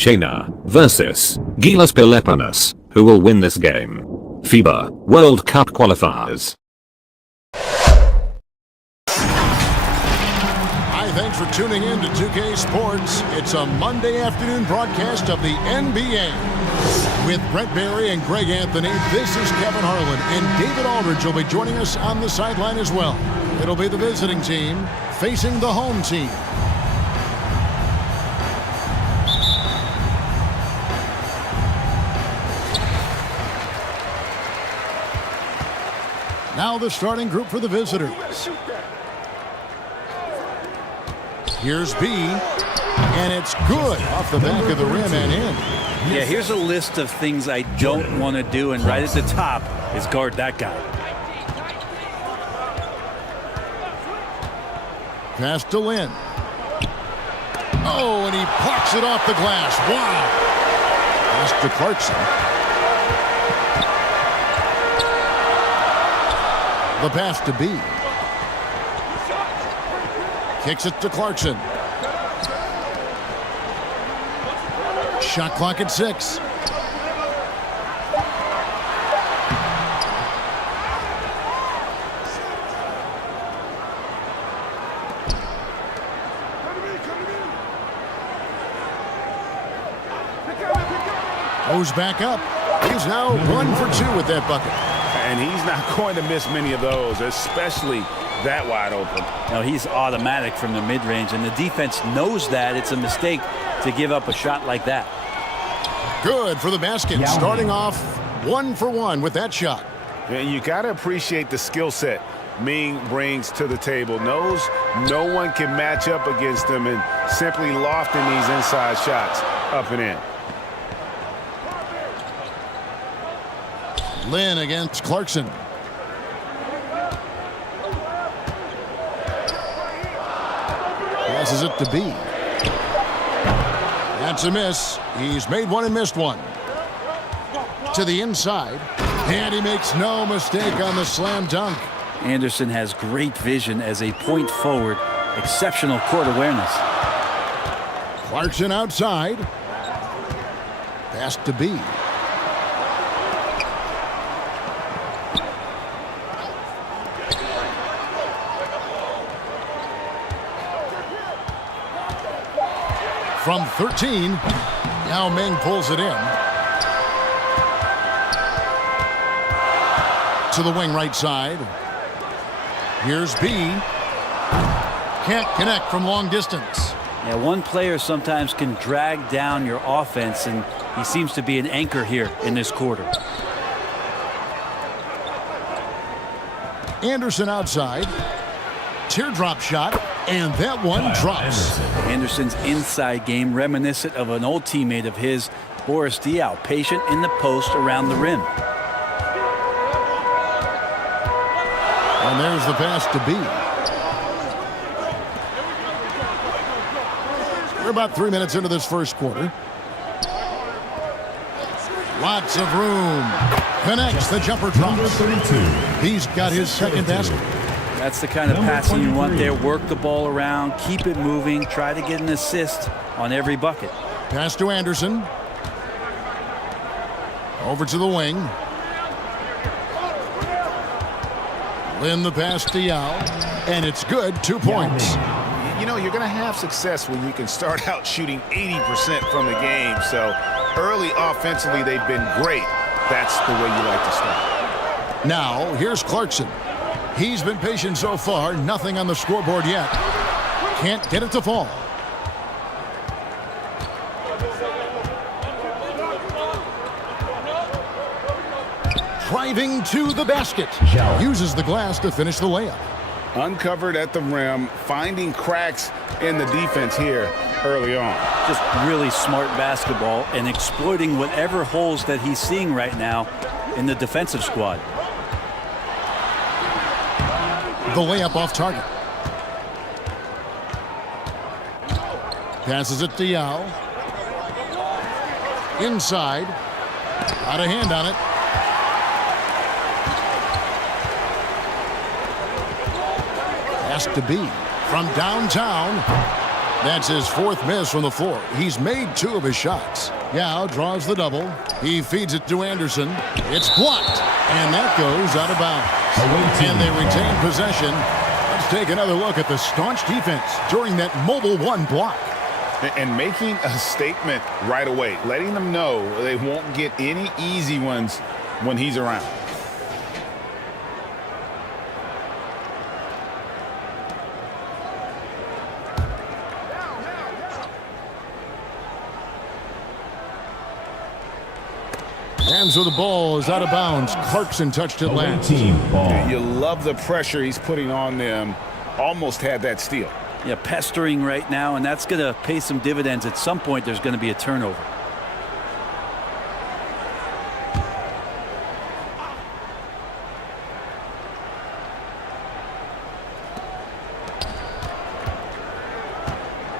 China versus GILAS Pilipinas. Who will win this game? FIBA World Cup qualifiers. Hi, thanks for tuning in to 2K Sports. It's a Monday afternoon broadcast of the NBA. With Brent Barry and Greg Anthony, this is Kevin Harlan, and David Aldridge will be joining us on the sideline as well. It'll be the visiting team facing the home team. Now the starting group for the visitors. Here's B, and it's good off the back of the rim and in. Yeah, here's a list of things I don't want to do, and right at the top is guard that guy. Pass to Lynn. Oh, and he blocks it off the glass. Wow. Pass to Clarkson. The pass to B. Kicks it to Clarkson. Shot clock at 6. Goes back up. He's now 1 for 2 with that bucket. And he's not going to miss many of those, especially that wide open. No, he's automatic from the mid-range, and the defense knows that it's a mistake to give up a shot like that. Good for the basket. Starting off 1 for 1 with that shot. And you got to appreciate the skill set Ming brings to the table. Knows no one can match up against him, and simply lofting these inside shots up and in. Lynn against Clarkson. Passes it to B. That's a miss. He's made one and missed one. To the inside. And he makes no mistake on the slam dunk. Anderson has great vision as a point forward. Exceptional court awareness. Clarkson outside. Pass to B. From 13, Yao Ming pulls it in. To the wing right side. Here's B. Can't connect from long distance. Yeah, one player sometimes can drag down your offense, and he seems to be an anchor here in this quarter. Anderson outside. Teardrop shot. And that one drops. Anderson's inside game reminiscent of an old teammate of his, Boris Diaw, patient in the post around the rim. And there's the pass to B. We're about 3 minutes into this first quarter. Lots of room. Connects, the jumper drops. He's got his second basket. That's the kind of passing you want there. Work the ball around, keep it moving, try to get an assist on every bucket. Pass to Anderson. Over to the wing. Lynn the pass to Yao. And it's good, 2 points. You know, you're going to have success when you can start out shooting 80% from the game. So early offensively, they've been great. That's the way you like to start. Now, here's Clarkson. He's been patient so far. Nothing on the scoreboard yet. Can't get it to fall. Driving to the basket. Uses the glass to finish the layup. Uncovered at the rim, finding cracks in the defense here early on. Just really smart basketball and exploiting whatever holes that he's seeing right now in the defensive squad. The layup off target. Passes it to Yao. Inside. Out of hand on it. Pass to B. From downtown. That's his fourth miss from the floor. He's made 2 of his shots. Yao draws the double. He feeds it to Anderson. It's blocked. And that goes out of bounds. And they retain possession. Let's take another look at the staunch defense during that mobile 1 block. And making a statement right away, letting them know they won't get any easy ones when he's around. And so the ball is out of bounds. Clarkson touched it last. Team ball. You love the pressure he's putting on them. Almost had that steal. Yeah, pestering right now, and that's going to pay some dividends. At some point, there's going to be a turnover.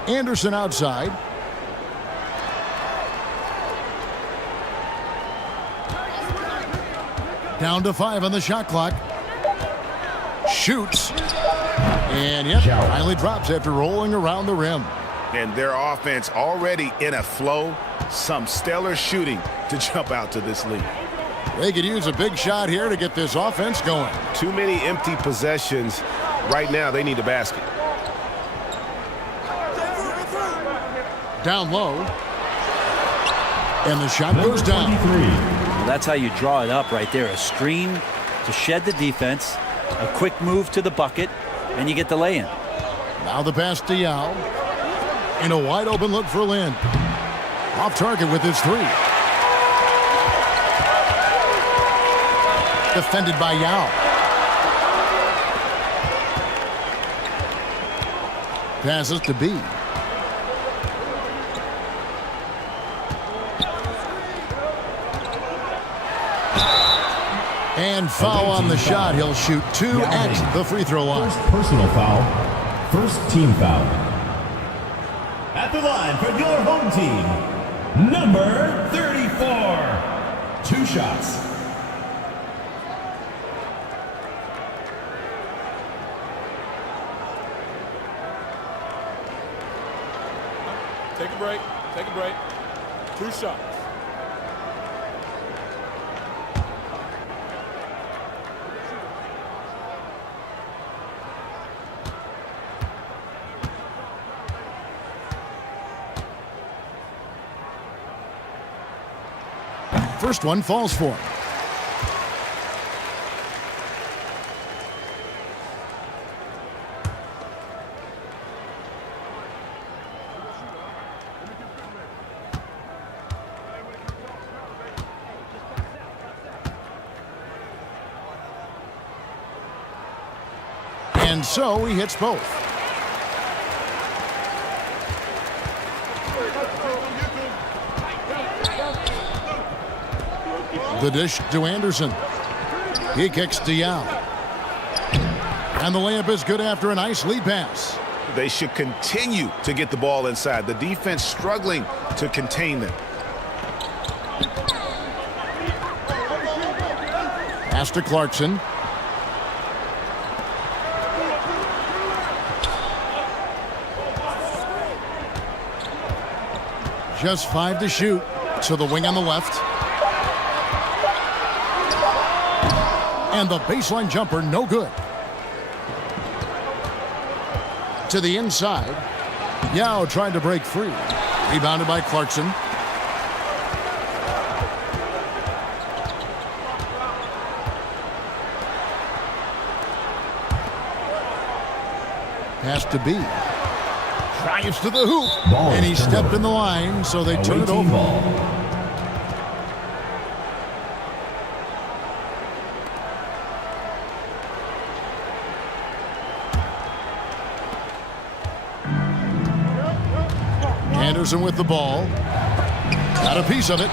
Anderson outside. Down to 5 on the shot clock. Shoots. And yep, finally drops after rolling around the rim. And their offense already in a flow. Some stellar shooting to jump out to this lead. They could use a big shot here to get this offense going. Too many empty possessions. Right now, they need a basket. Down low. And the shot goes down. Well, that's how you draw it up right there. A screen to shed the defense, a quick move to the bucket, and you get the lay-in. Now the pass to Yao. And a wide open look for Lin. Off target with his 3. Defended by Yao. Passes to B. And foul on the shot. He'll shoot 2 at the free throw line. First personal foul. First team foul. At the line for your home team, number 34. 2 shots. Take a break. Take a break. 2 shots. First one falls for him. And so he hits both. The dish to Anderson. He kicks to Yao. And the layup is good after a nice lead pass. They should continue to get the ball inside. The defense struggling to contain them. Pass to Clarkson. Just 5 to shoot. To the wing on the left. And the baseline jumper, no good. To the inside. Yao trying to break free. Rebounded by Clarkson. Pass to B. Drives to the hoop. And he stepped in the line, so they turn it over. Anderson with the ball. Got a piece of it.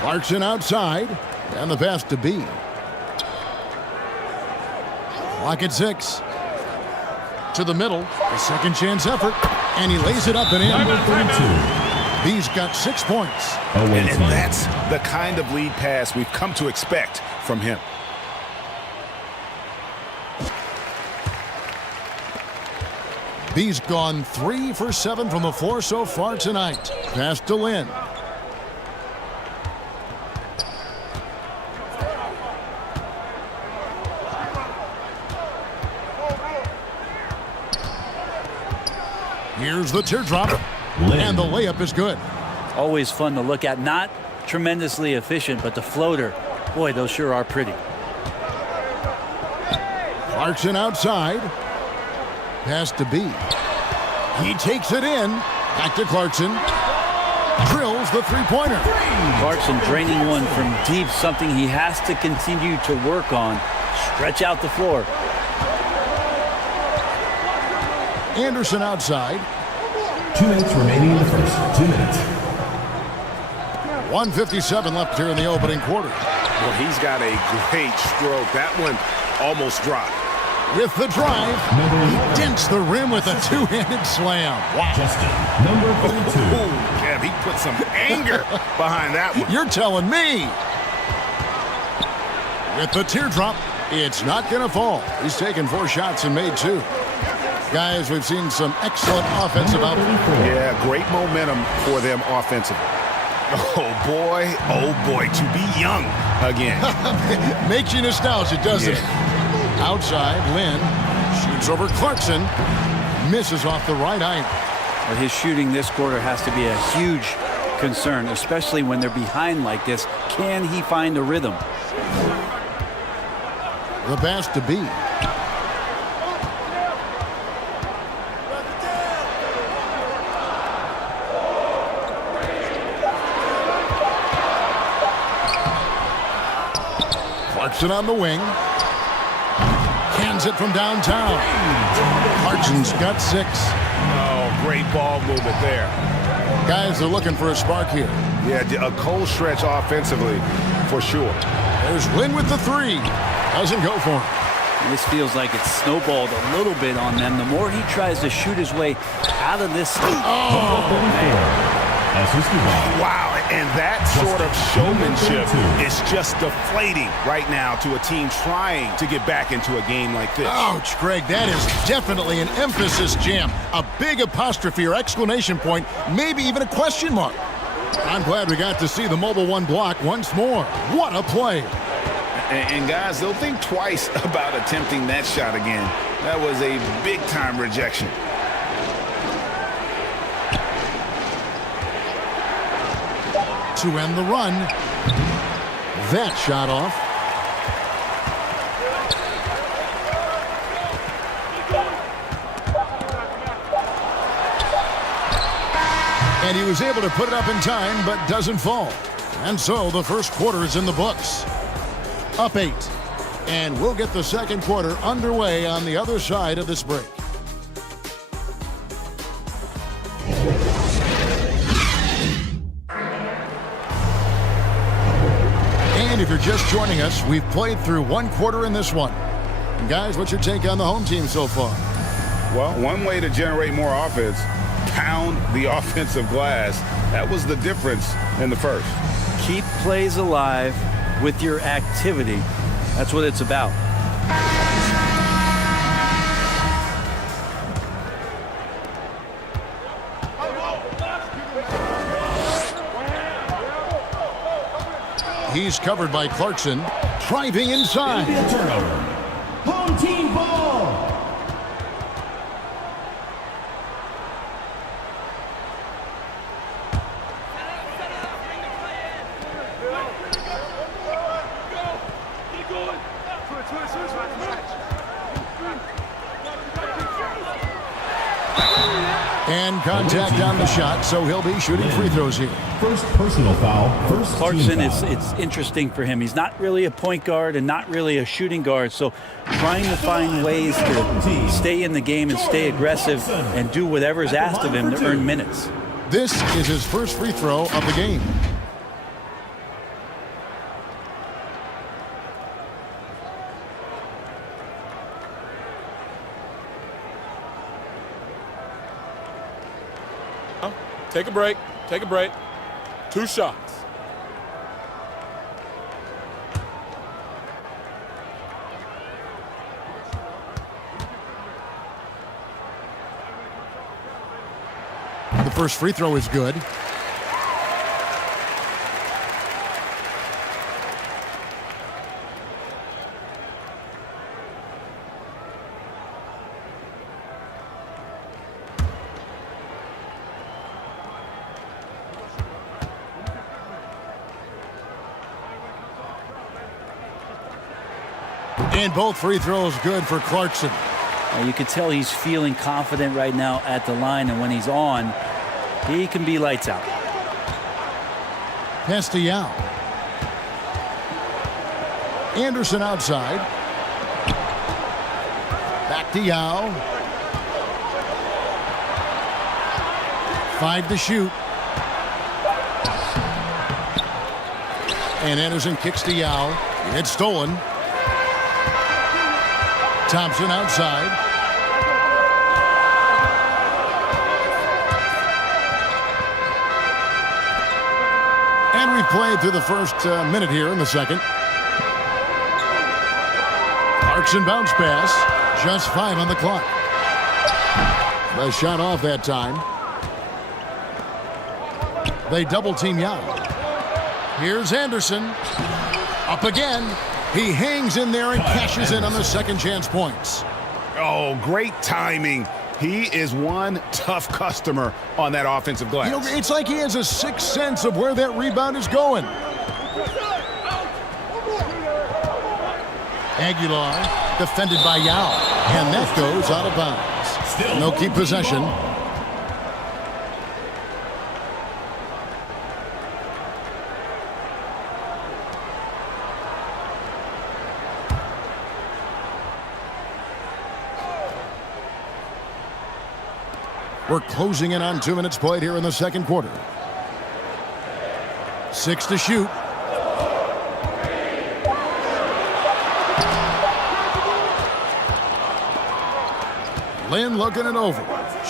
Clarkson outside. And the pass to B. Clock at 6. To the middle. A second chance effort. And he lays it up and in. He's got 6 points. And that's the kind of lead pass we've come to expect from him. He's gone 3 for 7 from the floor so far tonight. Pass to Lynn. Here's the teardrop. And the layup is good. Always fun to look at. Not tremendously efficient, but the floater, boy, those sure are pretty. Clarkson outside. Pass to B. He takes it in. Back to Clarkson. Drills the three-pointer. Clarkson draining one from deep, something he has to continue to work on. Stretch out the floor. Anderson outside. 2 minutes remaining in the first. 2 minutes. 1:57 left here in the opening quarter. Well, he's got a great stroke. That one almost dropped. With the drive, he dents the rim with a two-handed slam. Wow. Justin, number 32. Kev, he put some anger behind that one. You're telling me. With the teardrop, it's not going to fall. He's taken 4 shots and made 2. Guys, we've seen some excellent offensive output. Yeah, great momentum for them offensively. Oh, boy, to be young again. Makes you nostalgic, doesn't it? Outside, Lynn shoots over Clarkson. Misses off the right eye. But his shooting this quarter has to be a huge concern, especially when they're behind like this. Can he find a rhythm? The pass to B. Clarkson on the wing. Hands it from downtown. Clarkson's got 6. Oh, great ball movement there. Guys are looking for a spark here. Yeah, a cold stretch offensively for sure. There's Lynn with the 3. Doesn't go for him. And this feels like it's snowballed a little bit on them. The more he tries to shoot his way out of this. Wow, and that sort of showmanship is just deflating right now to a team trying to get back into a game like this. Ouch, Greg, that is definitely an emphasis jam. A big apostrophe or exclamation point, maybe even a question mark. I'm glad we got to see the Mobile One block once more. What a play. And guys, they'll think twice about attempting that shot again. That was a big-time rejection. To end the run. That shot off. And he was able to put it up in time, but doesn't fall. And so the first quarter is in the books. Up 8. And we'll get the second quarter underway on the other side of this break. And if you're just joining us, we've played through 1 quarter in this one. And guys, what's your take on the home team so far? Well, one way to generate more offense, pound the offensive glass. That was the difference in the first. Keep plays alive with your activity. That's what it's about. He's covered by Clarkson. Driving inside. Turnover. Home team ball. And contact on the shot, so he'll be shooting free throws here. First personal foul. First Clarkson, team foul. it's interesting for him. He's not really a point guard and not really a shooting guard, so trying to find ways to stay in the game and stay aggressive and do whatever's asked of him to earn minutes. This is his first free throw of the game. Take a break. Take a break. 2 shots. The first free throw is good. And both free throws good for Clarkson. You can tell he's feeling confident right now at the line, and when he's on, he can be lights out. Pass to Yao. Anderson outside. Back to Yao. 5 to shoot. And Anderson kicks to Yao. It's stolen. Thompson outside. And we've played through the first minute here in the second. Clarkson bounce pass. Just 5 on the clock. The shot off that time. They double team Yao. Here's Anderson. Up again. He hangs in there and cashes in on the second chance points. Oh, great timing. He is one tough customer on that offensive glass. You know, it's like he has a sixth sense of where that rebound is going. Aguilar defended by Yao. And that goes out of bounds. No keep possession. We're closing in on 2 minutes played here in the second quarter. 6 to shoot. Lynn looking it over.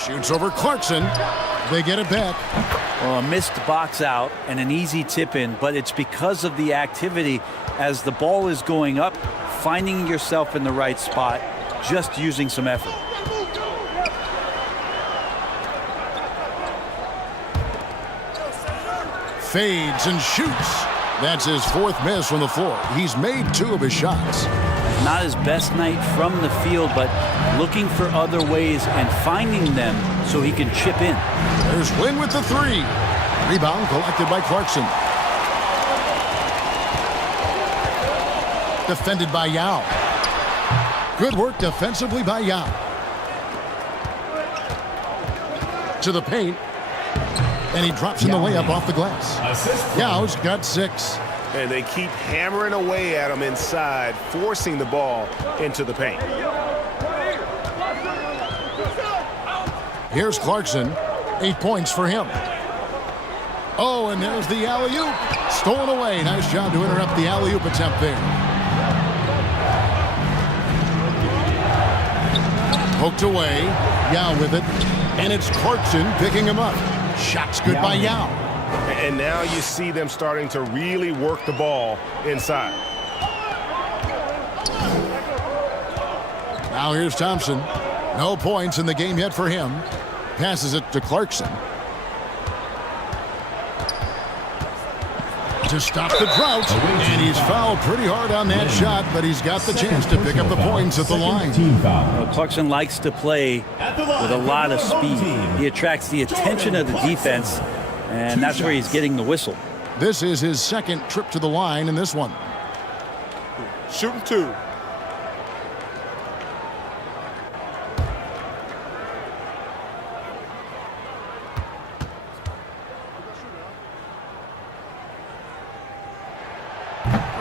Shoots over Clarkson. They get it back. Well, a missed box out and an easy tip in, but it's because of the activity as the ball is going up, finding yourself in the right spot, just using some effort. Fades and shoots. That's his 4th miss from the floor. He's made 2 of his shots. Not his best night from the field, but looking for other ways and finding them so he can chip in. There's Lynn with the 3. Rebound collected by Clarkson. Defended by Yao. Good work defensively by Yao. To the paint. And he drops in the layup off the glass. Yao's got 6. And they keep hammering away at him inside, forcing the ball into the paint. Here's Clarkson. 8 points for him. Oh, and there's the alley-oop. Stolen away. Nice job to interrupt the alley-oop attempt there. Poked away. Yao with it. And it's Clarkson picking him up. Shots good by Yao. And now you see them starting to really work the ball inside. Now here's Thompson. No points in the game yet for him. Passes it to Clarkson. To stop the drought. And he's fouled pretty hard on that shot, but he's got the chance to pick up the points at the line. Well, Clarkson likes to play with a lot of speed. He attracts the attention of the defense, and that's where he's getting the whistle. This is his 2nd trip to the line in this one. Shooting 2.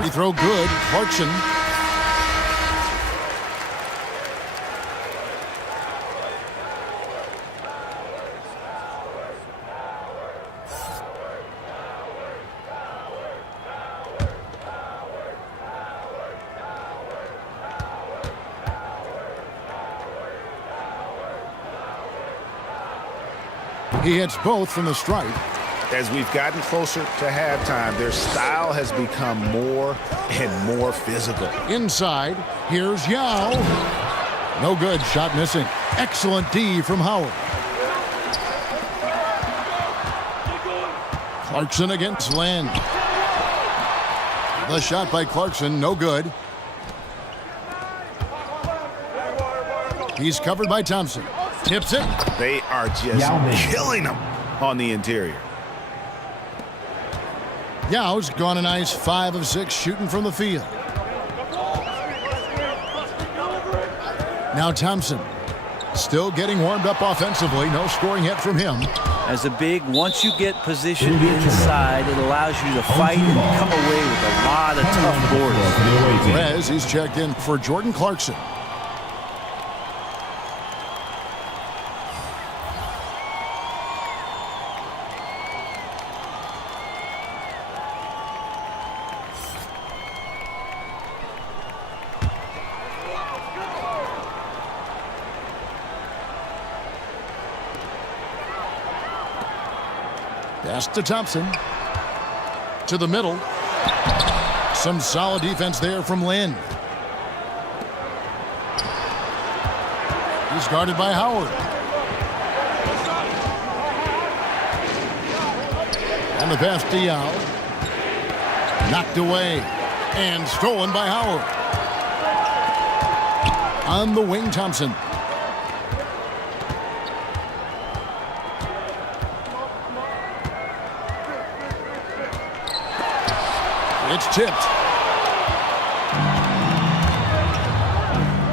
Free throw good. Clarkson. He hits both from the stripe. as we've gotten closer to halftime, their style has become more and more physical. Inside, here's Yao. No good, shot missing. Excellent D from Howard. Clarkson against Lynn. The shot by Clarkson, no good. He's covered by Thompson. Tips it. They are just killing them on the interior. Yao's gone a nice 5 of 6 shooting from the field. Now Thompson still getting warmed up offensively. No scoring yet from him. As a big, once you get positioned inside, it allows you to fight and come away with a lot of tough boards. Perez, he's checked in for Jordan Clarkson. Pass to Thompson. To the middle. Some solid defense there from Lynn. He's guarded by Howard. And the pass to Yao. Knocked away. And stolen by Howard. On the wing, Thompson. It's tipped.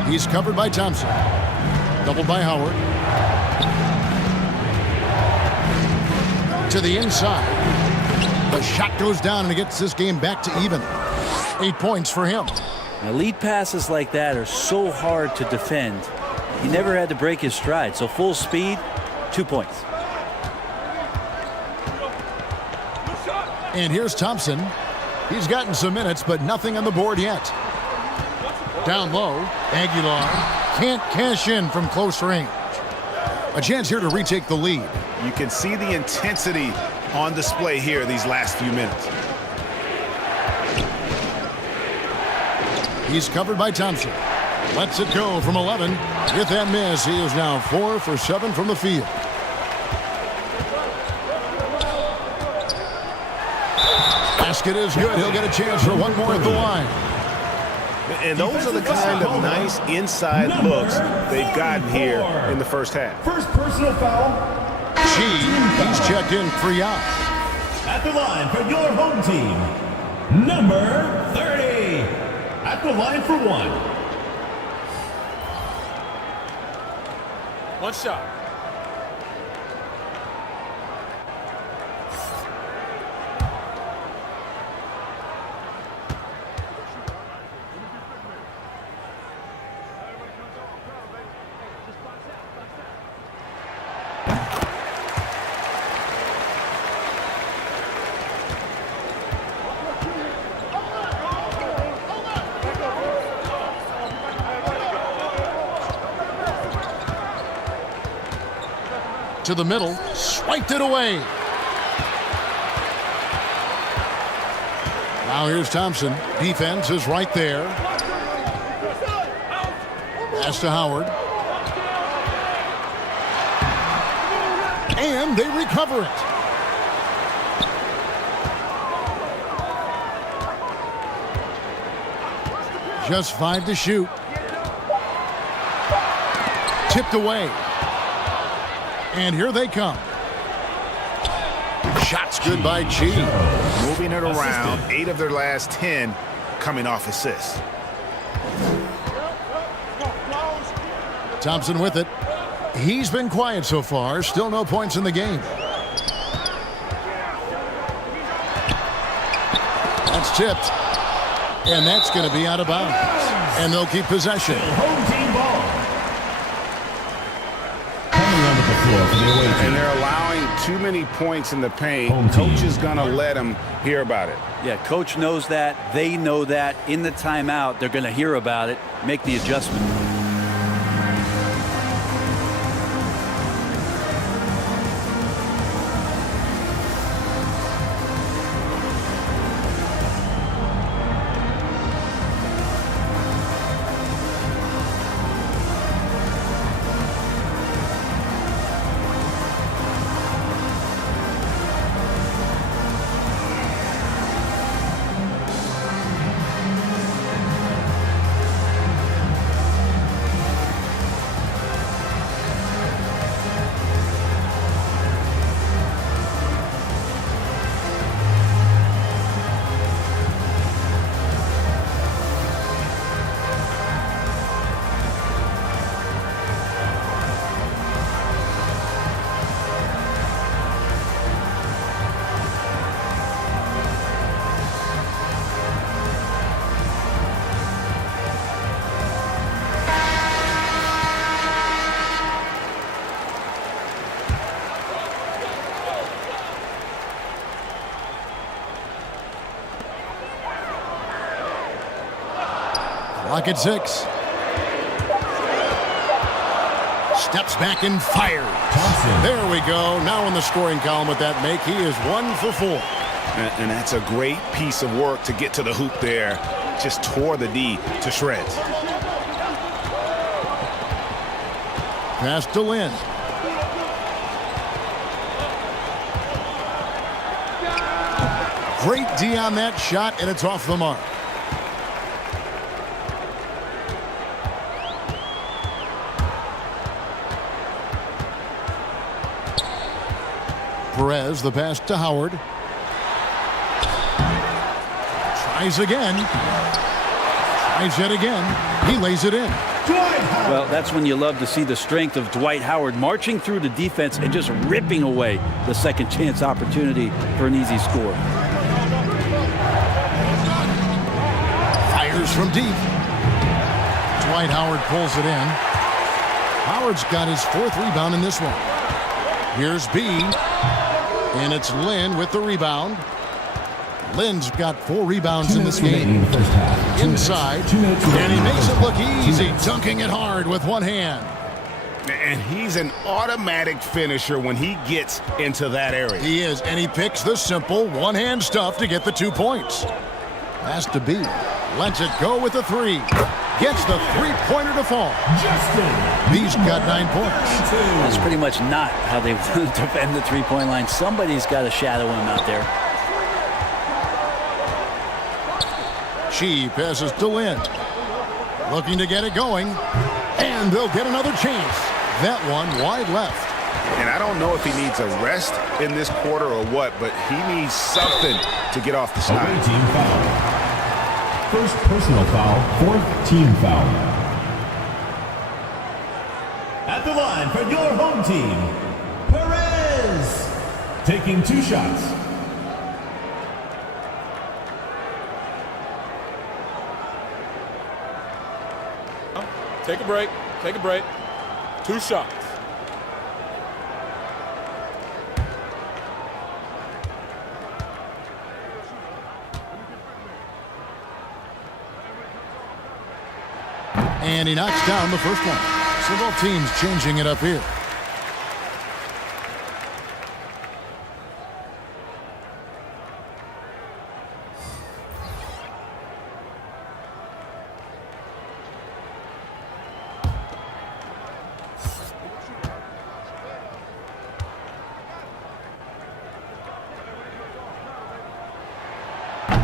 He's covered by Thompson. Doubled by Howard. To the inside. The shot goes down and it gets this game back to even. 8 points for him. Now, lead passes like that are so hard to defend. He never had to break his stride. So full speed, 2 points. And here's Thompson. He's gotten some minutes, but nothing on the board yet. Down low, Aguilar can't cash in from close range. A chance here to retake the lead. You can see the intensity on display here these last few minutes. He's covered by Thompson. Lets it go from 11. With that miss, he is now 4 for 7 from the field. Basket is good. He'll get a chance for one more at the line. And those are the kind of nice inside looks they've gotten here in the first half. First personal foul. He's checked in for Yao. At the line for your home team, number 30. At the line for one. One shot. To the middle, swiped it away. Now here's Thompson. Defense is right there. Pass to Howard. And they recover it. Just 5 to shoot. Tipped away. And here they come. Shots good by G. Moving it around, 8 of their last 10 coming off assists. Thompson with it. He's been quiet so far. Still no points in the game. That's tipped. And that's going to be out of bounds. And they'll keep possession. Home team ball. Coming onto the floor for the away team. And they're allowing too many points in the paint. Coach is going to let them hear about it. Yeah, coach knows that. They know that. In the timeout, they're going to hear about it, make the adjustment. Clock at 6. Steps back and fires. Thompson. There we go. Now in the scoring column with that make, he is 1 for 4. And that's a great piece of work to get to the hoop there. Just tore the D to shreds. Pass to Lynn. Great D on that shot, and it's off the mark. Perez, the pass to Howard. Tries again. Tries yet again. He lays it in. Well, that's when you love to see the strength of Dwight Howard marching through the defense and just ripping away the second chance opportunity for an easy score. Fires from deep. Dwight Howard pulls it in. Howard's got his 4th rebound in this one. Here's B. And it's Lynn with the rebound. Lynn's got 4 rebounds in this game. Inside. And he makes it look easy, dunking it hard with one hand. And he's an automatic finisher when he gets into that area. He is, and he picks the simple one-hand stuff to get the 2 points. Has to be. Lets it go with the 3. Gets the 3-pointer to fall. He's got 9 points. That's pretty much not how they want to defend the 3-point line. Somebody's got to shadow him out there. She passes to Lynn. Looking to get it going. And they'll get another chance. That one wide left. And I don't know if he needs a rest in this quarter or what, but he needs something to get off the snide. Away team foul. First personal foul, 4th team foul. At the line for your home team, Perez. Taking 2 shots. Take a break. Take a break. 2 shots. And he knocks down the first one. So both teams changing it up here.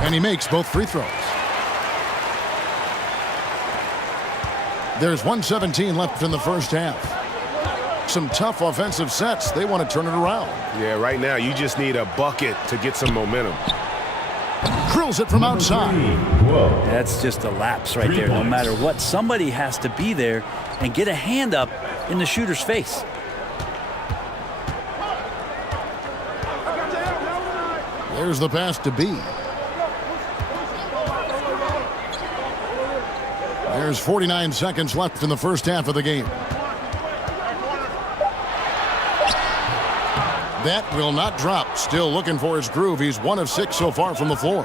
And he makes both free throws. There's 1:17 left in the first half. Some tough offensive sets. They want to turn it around. Yeah, right now you just need a bucket to get some momentum. Drills it from outside. Whoa. That's just a lapse right there. No matter what, somebody has to be there and get a hand up in the shooter's face. There's the pass to B. There's 49 seconds left in the first half of the game. That will not drop. Still looking for his groove. He's 1 of 6 so far from the floor.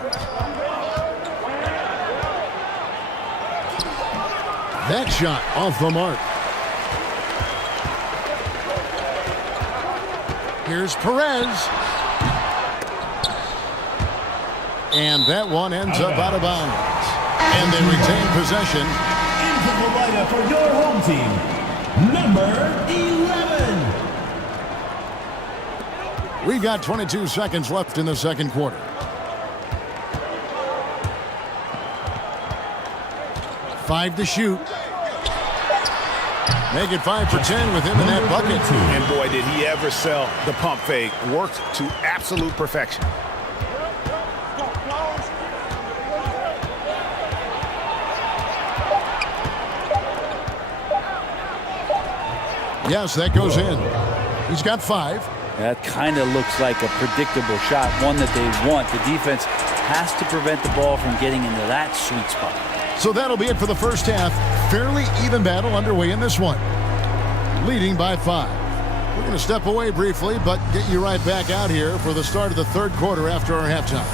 That shot off the mark. Here's Perez. And that one ends up out of bounds. And they retain possession. Into the lineup for your home team, number 11. We got 22 seconds left in the second quarter. Five to shoot. Make it 5 for 10 with him in that bucket. And boy, did he ever sell the pump fake. Worked to absolute perfection. Yes, that goes in. He's got 5. That kind of looks like a predictable shot, one that they want. The defense has to prevent the ball from getting into that sweet spot. So that'll be it for the first half. Fairly even battle underway in this one. Leading by 5. We're going to step away briefly, but get you right back out here for the start of the third quarter after our halftime.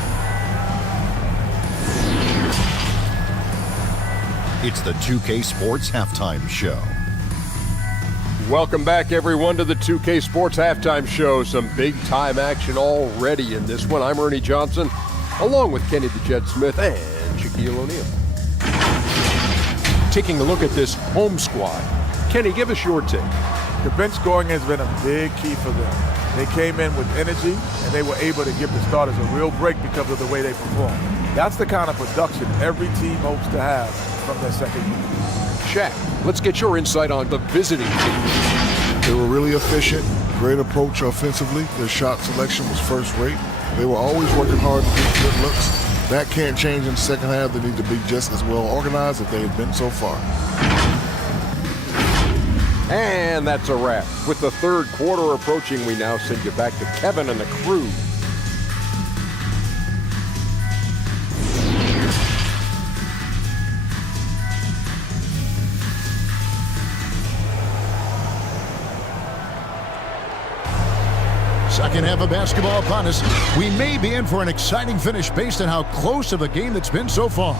It's the 2K Sports Halftime Show. Welcome back, everyone, to the 2K Sports Halftime Show. Some big-time action already in this one. I'm Ernie Johnson, along with Kenny the Jet Smith and Shaquille O'Neal. Taking a look at this home squad. Kenny, give us your take. The bench scoring has been a big key for them. They came in with energy, and they were able to give the starters a real break because of the way they performed. That's the kind of production every team hopes to have from their second unit. Shaq, let's get your insight on the visiting team. They were really efficient, great approach offensively. Their shot selection was first rate. They were always working hard to get good looks. That can't change in the second half. They need to be just as well organized as they have been so far. And that's a wrap. With the third quarter approaching, we now send you back to Kevin and the crew. Second half of basketball upon us. We may be in for an exciting finish based on how close of a game that's been so far.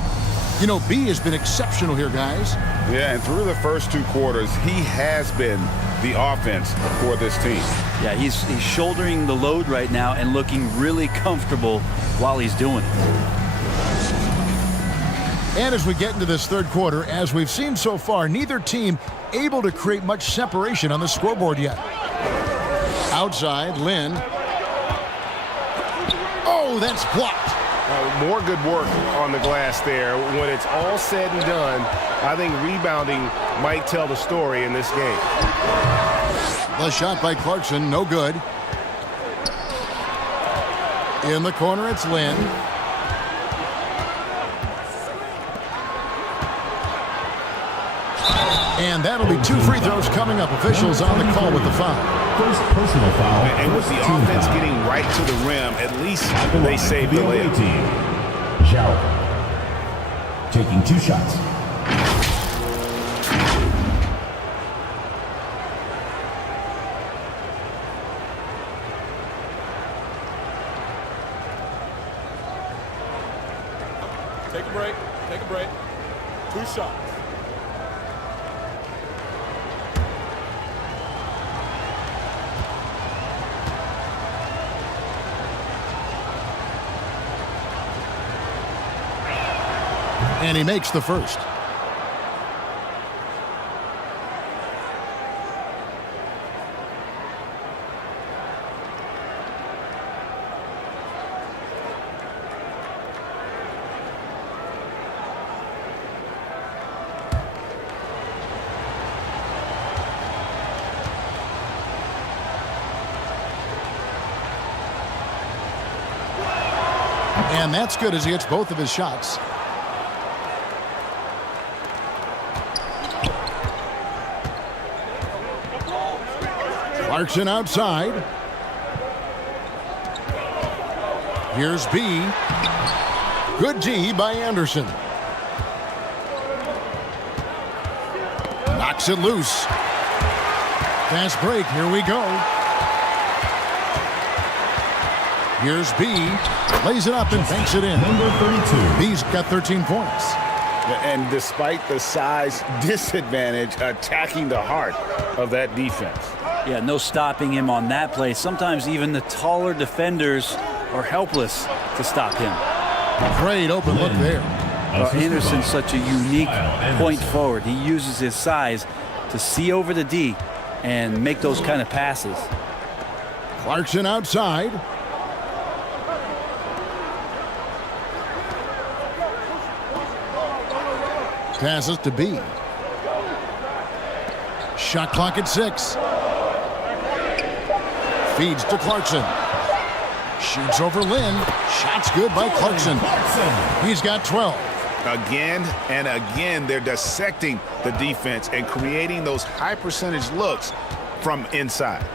You know, B has been exceptional here, guys. Yeah, and through the first two quarters, he has been the offense for this team. Yeah, he's shouldering the load right now and looking really comfortable while he's doing it. And as we get into this third quarter, as we've seen so far, neither team able to create much separation on the scoreboard yet. Outside, Lynn. Oh, that's blocked. More good work on the glass there. When it's all said and done, I think rebounding might tell the story in this game. The shot by Clarkson, no good. In the corner, it's Lynn. And that'll be 2 free throws coming up. Officials on the call with the foul. First personal foul. And with the offense getting right to the rim, at least they saved the layup. Jarrell taking 2 shots. Take a break. Take a break. 2 shots. And he makes the first. And that's good as he hits both of his shots. Clarkson outside. Here's B. Good D by Anderson. Knocks it loose. Fast break. Here we go. Here's B. Lays it up and banks it in. Number 32. B's got 13 points. And despite the size disadvantage, attacking the heart of that defense. Yeah, no stopping him on that play. Sometimes even the taller defenders are helpless to stop him. Great open look there. Anderson's such a unique point forward. He uses his size to see over the D and make those kind of passes. Clarkson outside. Passes to B. Shot clock at 6. Feeds to Clarkson. Shoots over Lynn. Shot's good by Clarkson. He's got 12. Again and again, they're dissecting the defense and creating those high percentage looks from inside.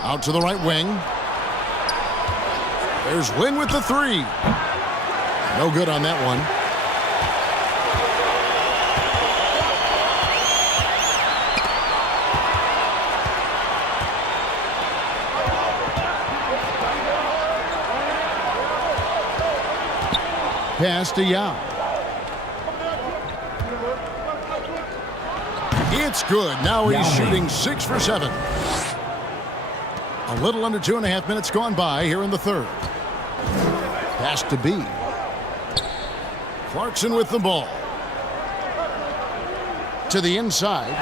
Out to the right wing. There's Lynn with the 3. No good on that one. Pass to Yao. It's good. Now he's shooting 6 for 7. A little under 2.5 minutes gone by here in the third. Pass to B. Clarkson with the ball. To the inside.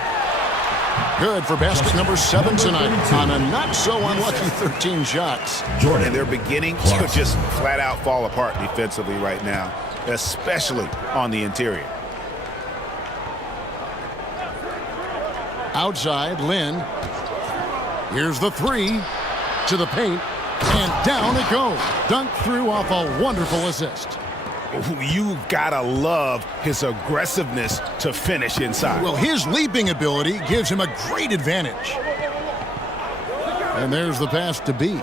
Good for basket number 7 tonight on a not-so-unlucky 13 shots. And they're beginning to just flat-out fall apart defensively right now, especially on the interior. Outside, Lynn. Here's the 3 to the paint, and down it goes. Dunked through off a wonderful assist. You've got to love his aggressiveness to finish inside. Well, his leaping ability gives him a great advantage. And there's the pass to B.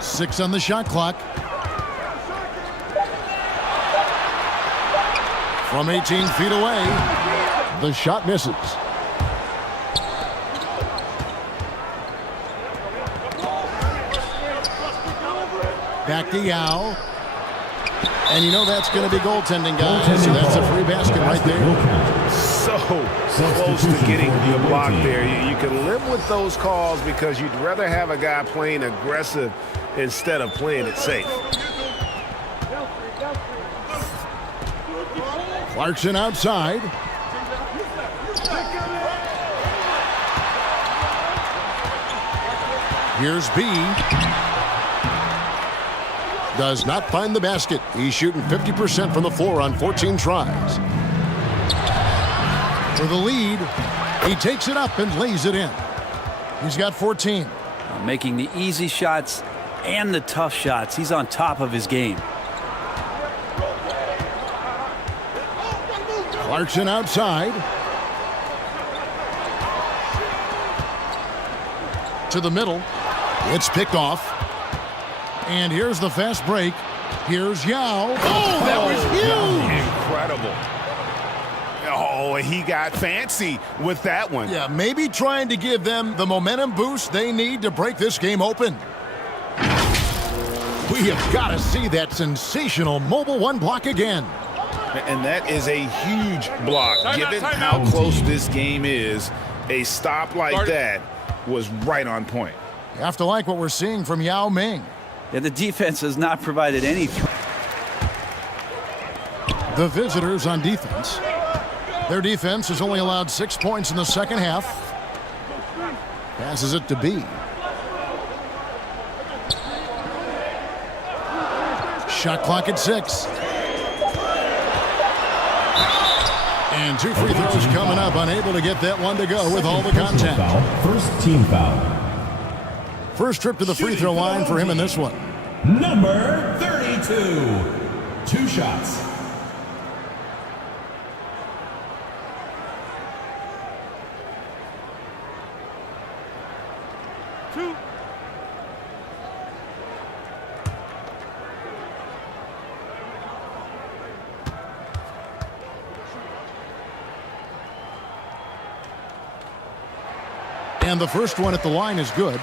Six on the shot clock. From 18 feet away, the shot misses. Back to Yao. And you know that's going to be goaltending, guys. So that's a free basket right there. So close to getting the block there. You can live with those calls because you'd rather have a guy playing aggressive instead of playing it safe. Clarkson outside. Here's B. Does not find the basket. He's shooting 50% from the floor on 14 tries. For the lead, he takes it up and lays it in. He's got 14. Making the easy shots and the tough shots. He's on top of his game. Clarkson outside. To the middle. It's picked off. And here's the fast break. Here's Yao. Oh, that was huge! Incredible. Oh, he got fancy with that one. Yeah, maybe trying to give them the momentum boost they need to break this game open. We have got to see that sensational mobile one block again. And that is a huge block. Given how close this game is, a stop like that was right on point. You have to like what we're seeing from Yao Ming. Yeah, the defense has not provided any. The visitors on defense. Their defense has only allowed 6 points in the second half. Passes it to B. Shot clock at 6. And 2 free throws coming up. Unable to get that one to go with all the contact. First team foul. First trip to the free throw line for him in this one. Number 32. 2 shots. And the first one at the line is good.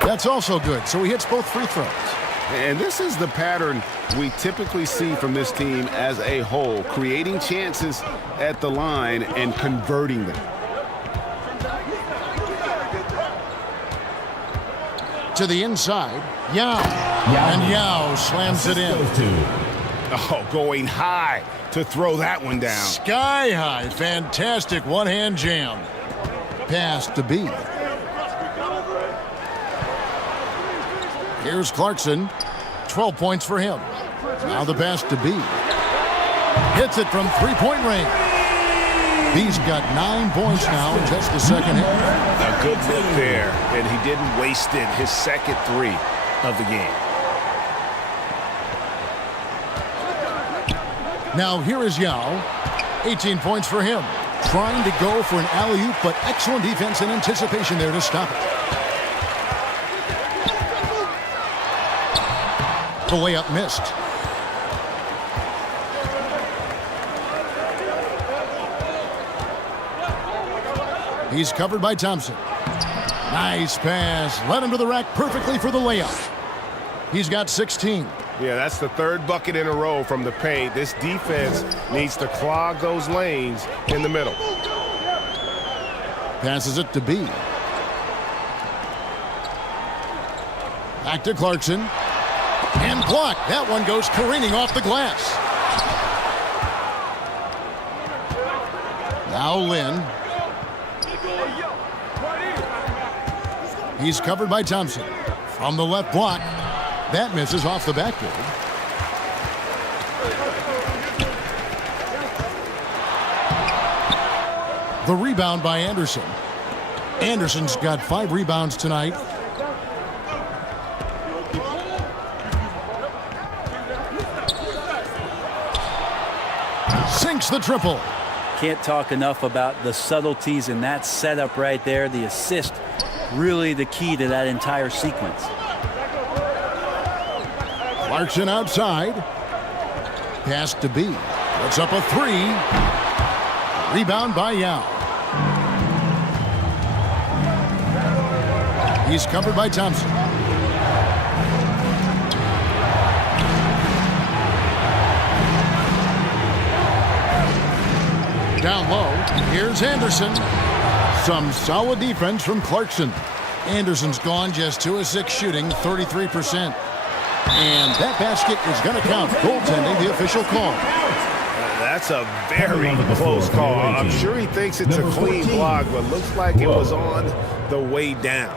That's also good, so he hits both free throws. And this is the pattern we typically see from this team as a whole, creating chances at the line and converting them. To the inside, Yao. And Yao slams it in. Oh, going high to throw that one down. Sky high, fantastic one-hand jam. Pass to B. Here's Clarkson. 12 points for him. Now the pass to B. Hits it from three-point range. B's got 9 points now in just the second half. A good look there, and he didn't waste it. His second 3 of the game. Now here is Yao. 18 points for him. Trying to go for an alley-oop, but excellent defense and anticipation there to stop it. The layup missed. He's covered by Thompson. Nice pass. Led him to the rack perfectly for the layup. He's got 16. Yeah, that's the third bucket in a row from the paint. This defense needs to clog those lanes in the middle. Passes it to B. Back to Clarkson. And blocked. That one goes careening off the glass. Now Lynn. He's covered by Thompson. From the left block. That misses off the backboard. The rebound by Anderson. Anderson's got 5 rebounds tonight. Sinks the triple. Can't talk enough about the subtleties in that setup right there. The assist, really the key to that entire sequence. Clarkson outside. Pass to B. Puts up a 3. Rebound by Yao. He's covered by Thompson. Down low, here's Anderson. Some solid defense from Clarkson. Anderson's gone just 2 of 6 shooting, 33%. And that basket is going to count. Goaltending, the official call. That's a very close call. I'm sure he thinks it's a clean block, but looks like it was on the way down.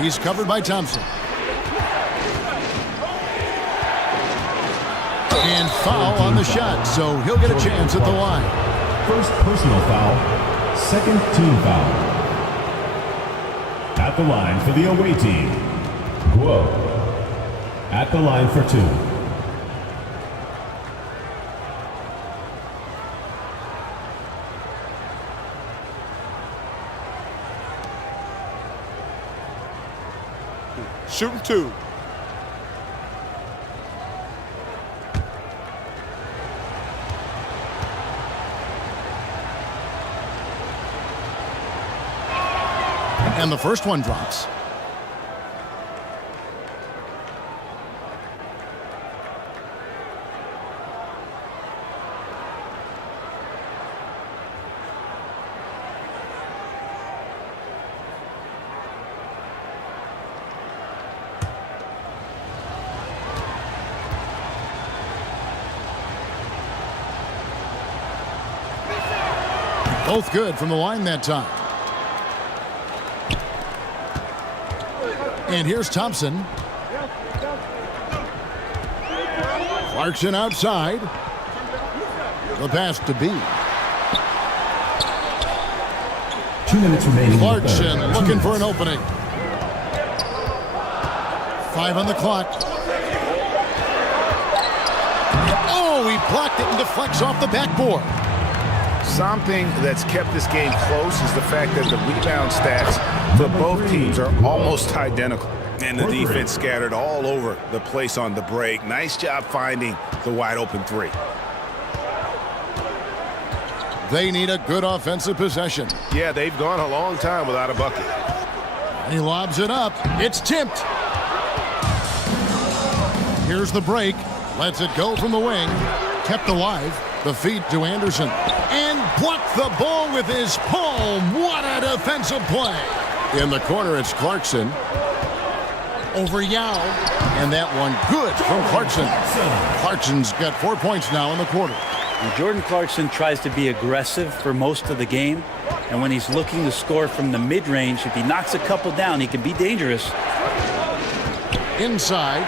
He's covered by Thompson. And foul on the shot, so he'll get a chance at the line. First personal foul, second team foul. At the line for the away team, Guo. At the line for 2. Shooting 2. And the first one drops. Both good from the line that time. And here's Thompson. Clarkson outside. The pass to B. 2 minutes remaining. Clarkson looking for an opening. 5 on the clock. Oh, he blocked it and deflects off the backboard. Something that's kept this game close is the fact that the rebound stats for both teams are almost identical. And the defense scattered all over the place on the break. Nice job finding the wide open 3. They need a good offensive possession. Yeah, they've gone a long time without a bucket. He lobs it up. It's tipped. Here's the break. Lets it go from the wing. Kept alive. The feed to Anderson. And blocked the ball with his palm. What a defensive play. In the corner, it's Clarkson. Over Yao. And that one good from Clarkson. Clarkson's got 4 points now in the quarter. And Jordan Clarkson tries to be aggressive for most of the game. And when he's looking to score from the mid-range, if he knocks a couple down, he can be dangerous. Inside.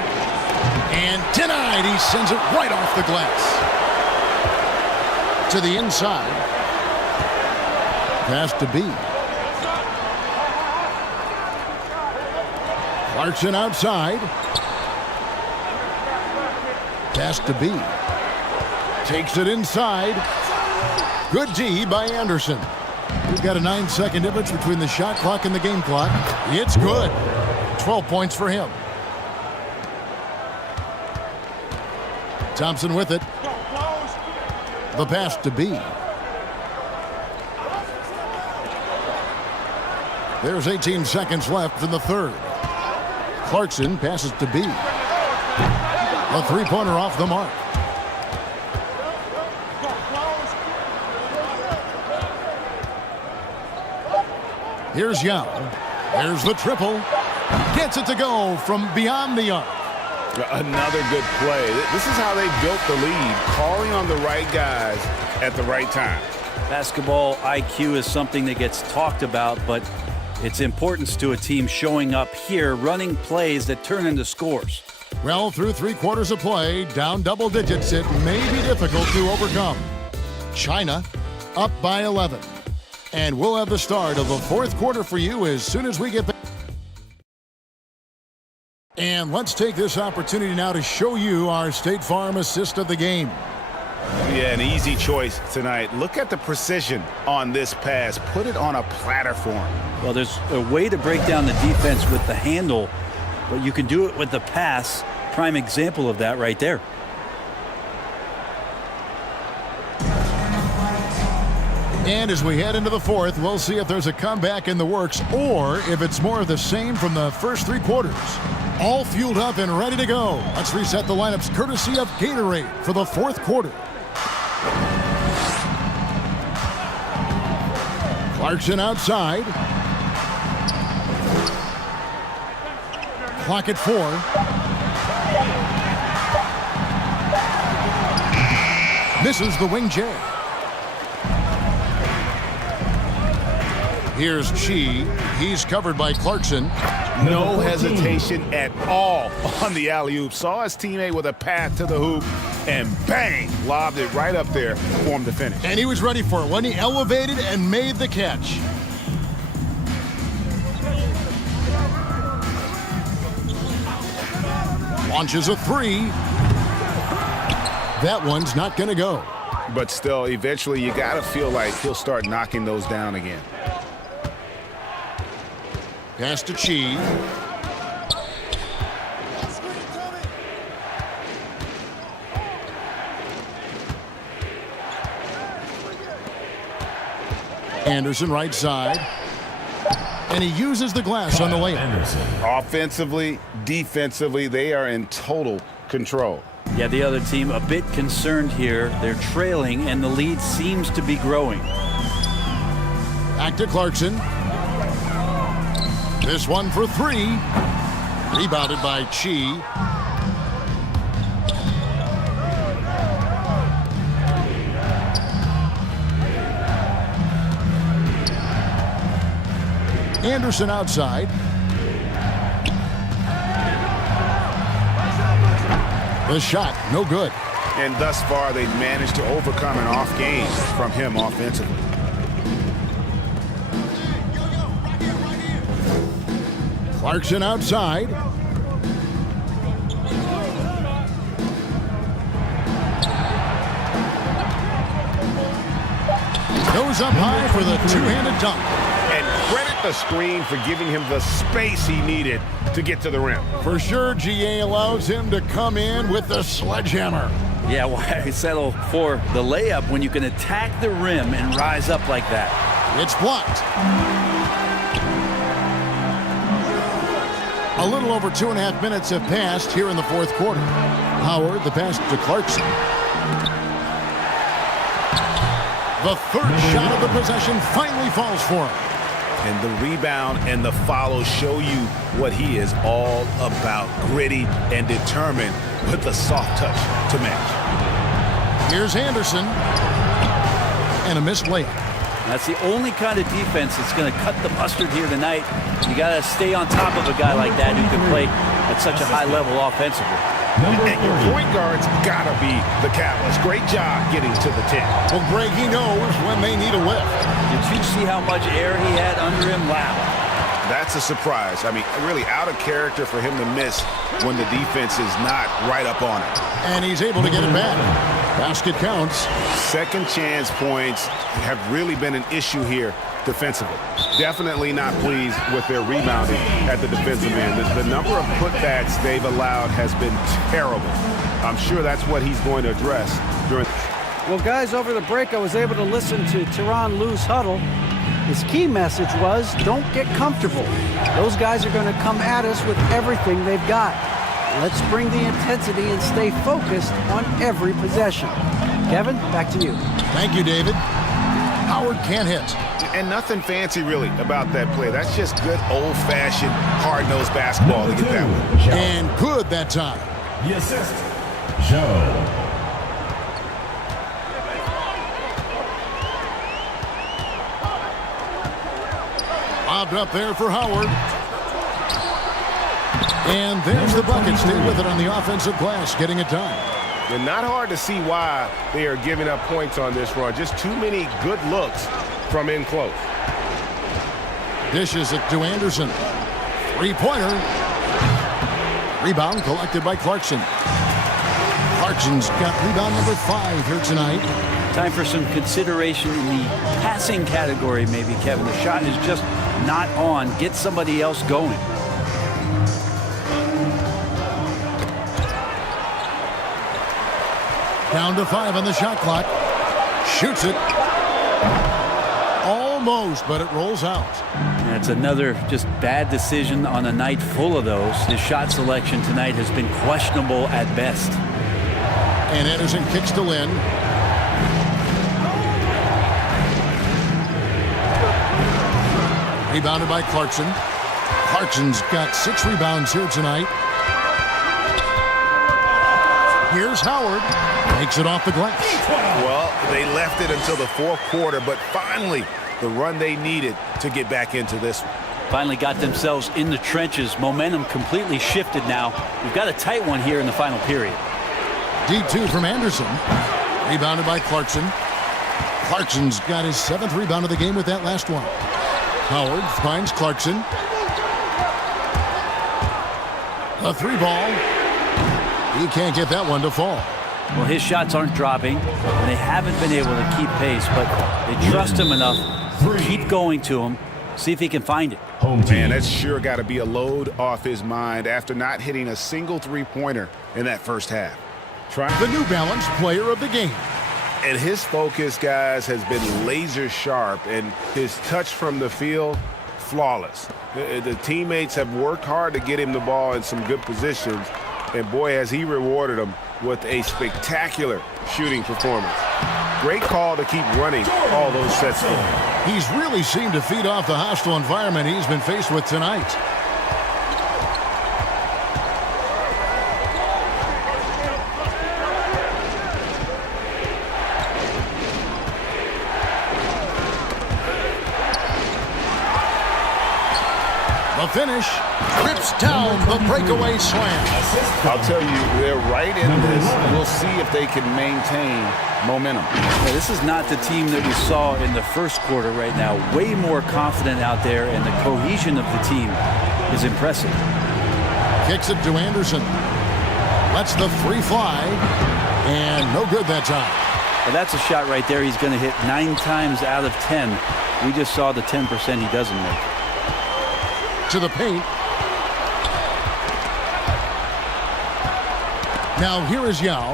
And denied. He sends it right off the glass. To the inside. Pass to B. Clarkson outside. Pass to B. Takes it inside. Good D by Anderson. We've got a 9-second difference between the shot clock and the game clock. It's good. 12 points for him. Thompson with it. The pass to B. There's 18 seconds left in the third. Clarkson passes to B. A three-pointer off the mark. Here's Yao. There's the triple. Gets it to go from beyond the arc. Another good play. This is how they built the lead, calling on the right guys at the right time. Basketball IQ is something that gets talked about, but its importance to a team showing up here, running plays that turn into scores. Well, through 3 quarters of play, down double digits, it may be difficult to overcome. China up by 11. And we'll have the start of the fourth quarter for you as soon as we get back. And let's take this opportunity now to show you our State Farm assist of the game. Yeah, an easy choice tonight. Look at the precision on this pass. Put it on a platter for him. Well, there's a way to break down the defense with the handle, but you can do it with the pass. Prime example of that right there. And as we head into the fourth, we'll see if there's a comeback in the works or if it's more of the same from the first 3 quarters. All fueled up and ready to go. Let's reset the lineups courtesy of Gatorade for the fourth quarter. Clarkson outside. Clock at 4. Misses the wing J. Here's Chi. He's covered by Clarkson. No hesitation at all on the alley-oop. Saw his teammate with a path to the hoop, and bang, lobbed it right up there for him to finish. And he was ready for it when he elevated and made the catch. Launches a 3. That one's not going to go. But still, eventually you got to feel like he'll start knocking those down again. Pass to Chi. Anderson right side. And he uses the glass on the layup. Offensively, defensively, they are in total control. Yeah, the other team a bit concerned here. They're trailing, and the lead seems to be growing. Back to Clarkson. This one for 3. Rebounded by Chi. Anderson outside. The shot, no good. And thus far, they've managed to overcome an off game from him offensively. Clarkson outside. Goes up high for the two-handed dunk. And credit the screen for giving him the space he needed to get to the rim. For sure, GA allows him to come in with the sledgehammer. Yeah, why settle for the layup when you can attack the rim and rise up like that? It's blocked. A little over 2.5 minutes have passed here in the fourth quarter. Howard, the pass to Clarkson. The third shot of the possession finally falls for him. And the rebound and the follow show you what he is all about. Gritty and determined with the soft touch to match. Here's Anderson. And a missed layup. That's the only kind of defense that's going to cut the mustard here tonight. You got to stay on top of a guy like that who can play at such a high level offensively. And your point guard's got to be the catalyst. Great job getting to the 10. Well, Greg, he knows when they need a lift. Did you see how much air he had under him? Wow. That's a surprise. I mean, really out of character for him to miss when the defense is not right up on it. And he's able to get it back. Basket counts. Second chance points have really been an issue here defensively. Definitely not pleased with their rebounding at the defensive end. The number of putbacks they've allowed has been terrible. I'm sure that's what he's going to address during. Well, guys, over the break, I was able to listen to Tyronn Lue's huddle. His key message was, don't get comfortable. Those guys are going to come at us with everything they've got. Let's bring the intensity and stay focused on every possession. Kevin, back to you. Thank you, David. Howard can't hit. And nothing fancy, really, about that play. That's just good old-fashioned, hard-nosed basketball to get that one. And good that time. The assist, Joe. Lobbed up there for Howard. And there's the bucket. Stay with it on the offensive glass, getting it done. And not hard to see why they are giving up points on this run. Just too many good looks from in close. Dishes it to Anderson. Three-pointer. Rebound collected by Clarkson. Clarkson's got rebound number 5 here tonight. Time for some consideration in the passing category, maybe, Kevin. The shot is just not on. Get somebody else going. Down to 5 on the shot clock. Shoots it. Almost, but it rolls out. That's another just bad decision on a night full of those. His shot selection tonight has been questionable at best. And Anderson kicks to Lynn. Rebounded by Clarkson. Clarkson's got 6 rebounds here tonight. Here's Howard. Makes it off the glass. Well, they left it until the fourth quarter, but finally the run they needed to get back into this one. Finally got themselves in the trenches. Momentum completely shifted now. We've got a tight one here in the final period. D2 from Anderson. Rebounded by Clarkson. Clarkson's got his 7th rebound of the game with that last one. Howard finds Clarkson. A 3-ball. He can't get that one to fall. Well, his shots aren't dropping, and they haven't been able to keep pace, but they trust him enough to keep going to him, see if he can find it. Man, that's sure got to be a load off his mind after not hitting a single three-pointer in that first half. The New Balance player of the game. And his focus, guys, has been laser sharp, and his touch from the field, flawless. The teammates have worked hard to get him the ball in some good positions, and boy, has he rewarded them with a spectacular shooting performance. Great call to keep running all those sets. He's really seemed to feed off the hostile environment he's been faced with tonight. The finish rips down the breakaway slam. I'll tell you, they're right in this. We'll see if they can maintain momentum. Yeah, this is not the team that we saw in the first quarter right now. Way more confident out there, and the cohesion of the team is impressive. Kicks it to Anderson. Lets the free fly, and no good that time. Well, that's a shot right there he's going to hit 9 times out of 10. We just saw the 10% he doesn't make. To the paint. Now here is Yao.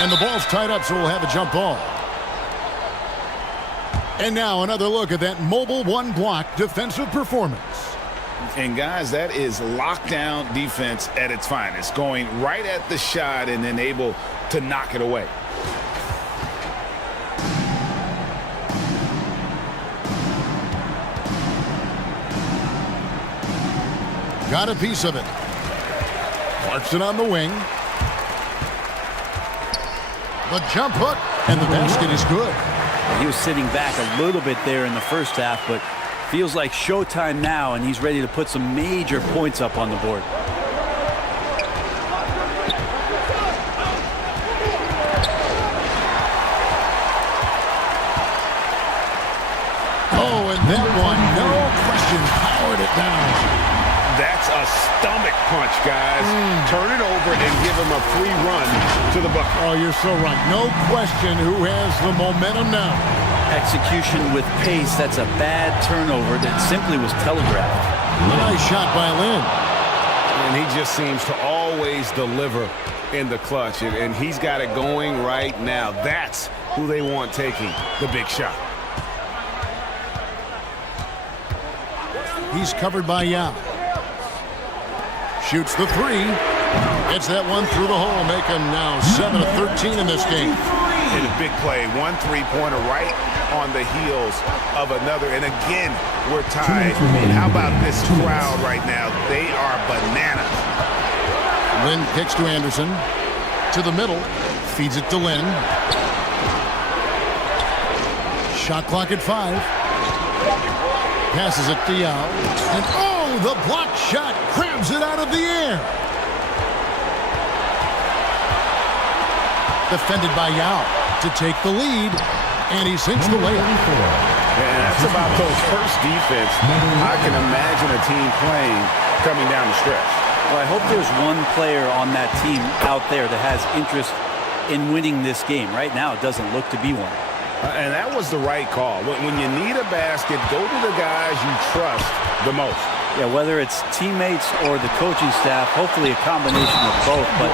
And the ball's tied up, so we'll have a jump ball. And now another look at that mobile one-block defensive performance. And guys, that is lockdown defense at its finest. Going right at the shot and then able to knock it away. Got a piece of it. Clarkson on the wing. The jump hook, and the basket is good. He was sitting back a little bit there in the first half, but feels like showtime now, and he's ready to put some major points up on the board. Oh, and that one, no question, powered it down. That's a stomach punch, guys. Turn it over and give him a free run to the bucket. Oh, you're so right. No question who has the momentum now. Execution with pace. That's a bad turnover that simply was telegraphed. Nice shot by Lynn. And he just seems to always deliver in the clutch. And he's got it going right now. That's who they want taking the big shot. He's covered by Yao. Shoots the three. Gets that one through the hole, making now 7 of 13 in this game. And a big play. 1 3-pointer right on the heels of another. And again, we're tied. And how about this crowd right now? They are bananas. Lynn kicks to Anderson. To the middle. Feeds it to Lynn. Shot clock at 5. Passes it to Yao. And oh, the block shot grabs it out of the air. Defended by Yao to take the lead. And he sinks the layup. And that's about those first defense I can imagine a team playing coming down the stretch. Well, I hope there's one player on that team out there that has interest in winning this game. Right now, it doesn't look to be one. And that was the right call. When you need a basket, go to the guys you trust the most. Yeah, whether it's teammates or the coaching staff, hopefully a combination of both, but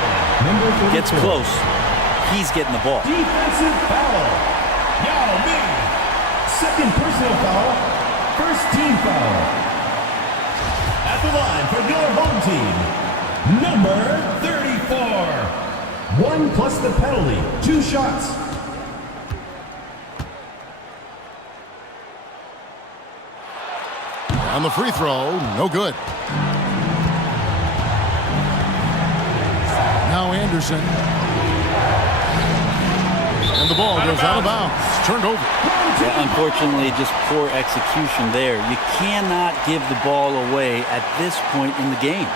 gets close, he's getting the ball. Defensive foul. Yao Ming. Second personal foul. First team foul. At the line for your home team, number 34. 1 plus the penalty. 2 shots. On the free throw, no good. Now Anderson. And the ball goes out of bounds. It's turned over. Yeah, unfortunately, just poor execution there. You cannot give the ball away at this point in the game.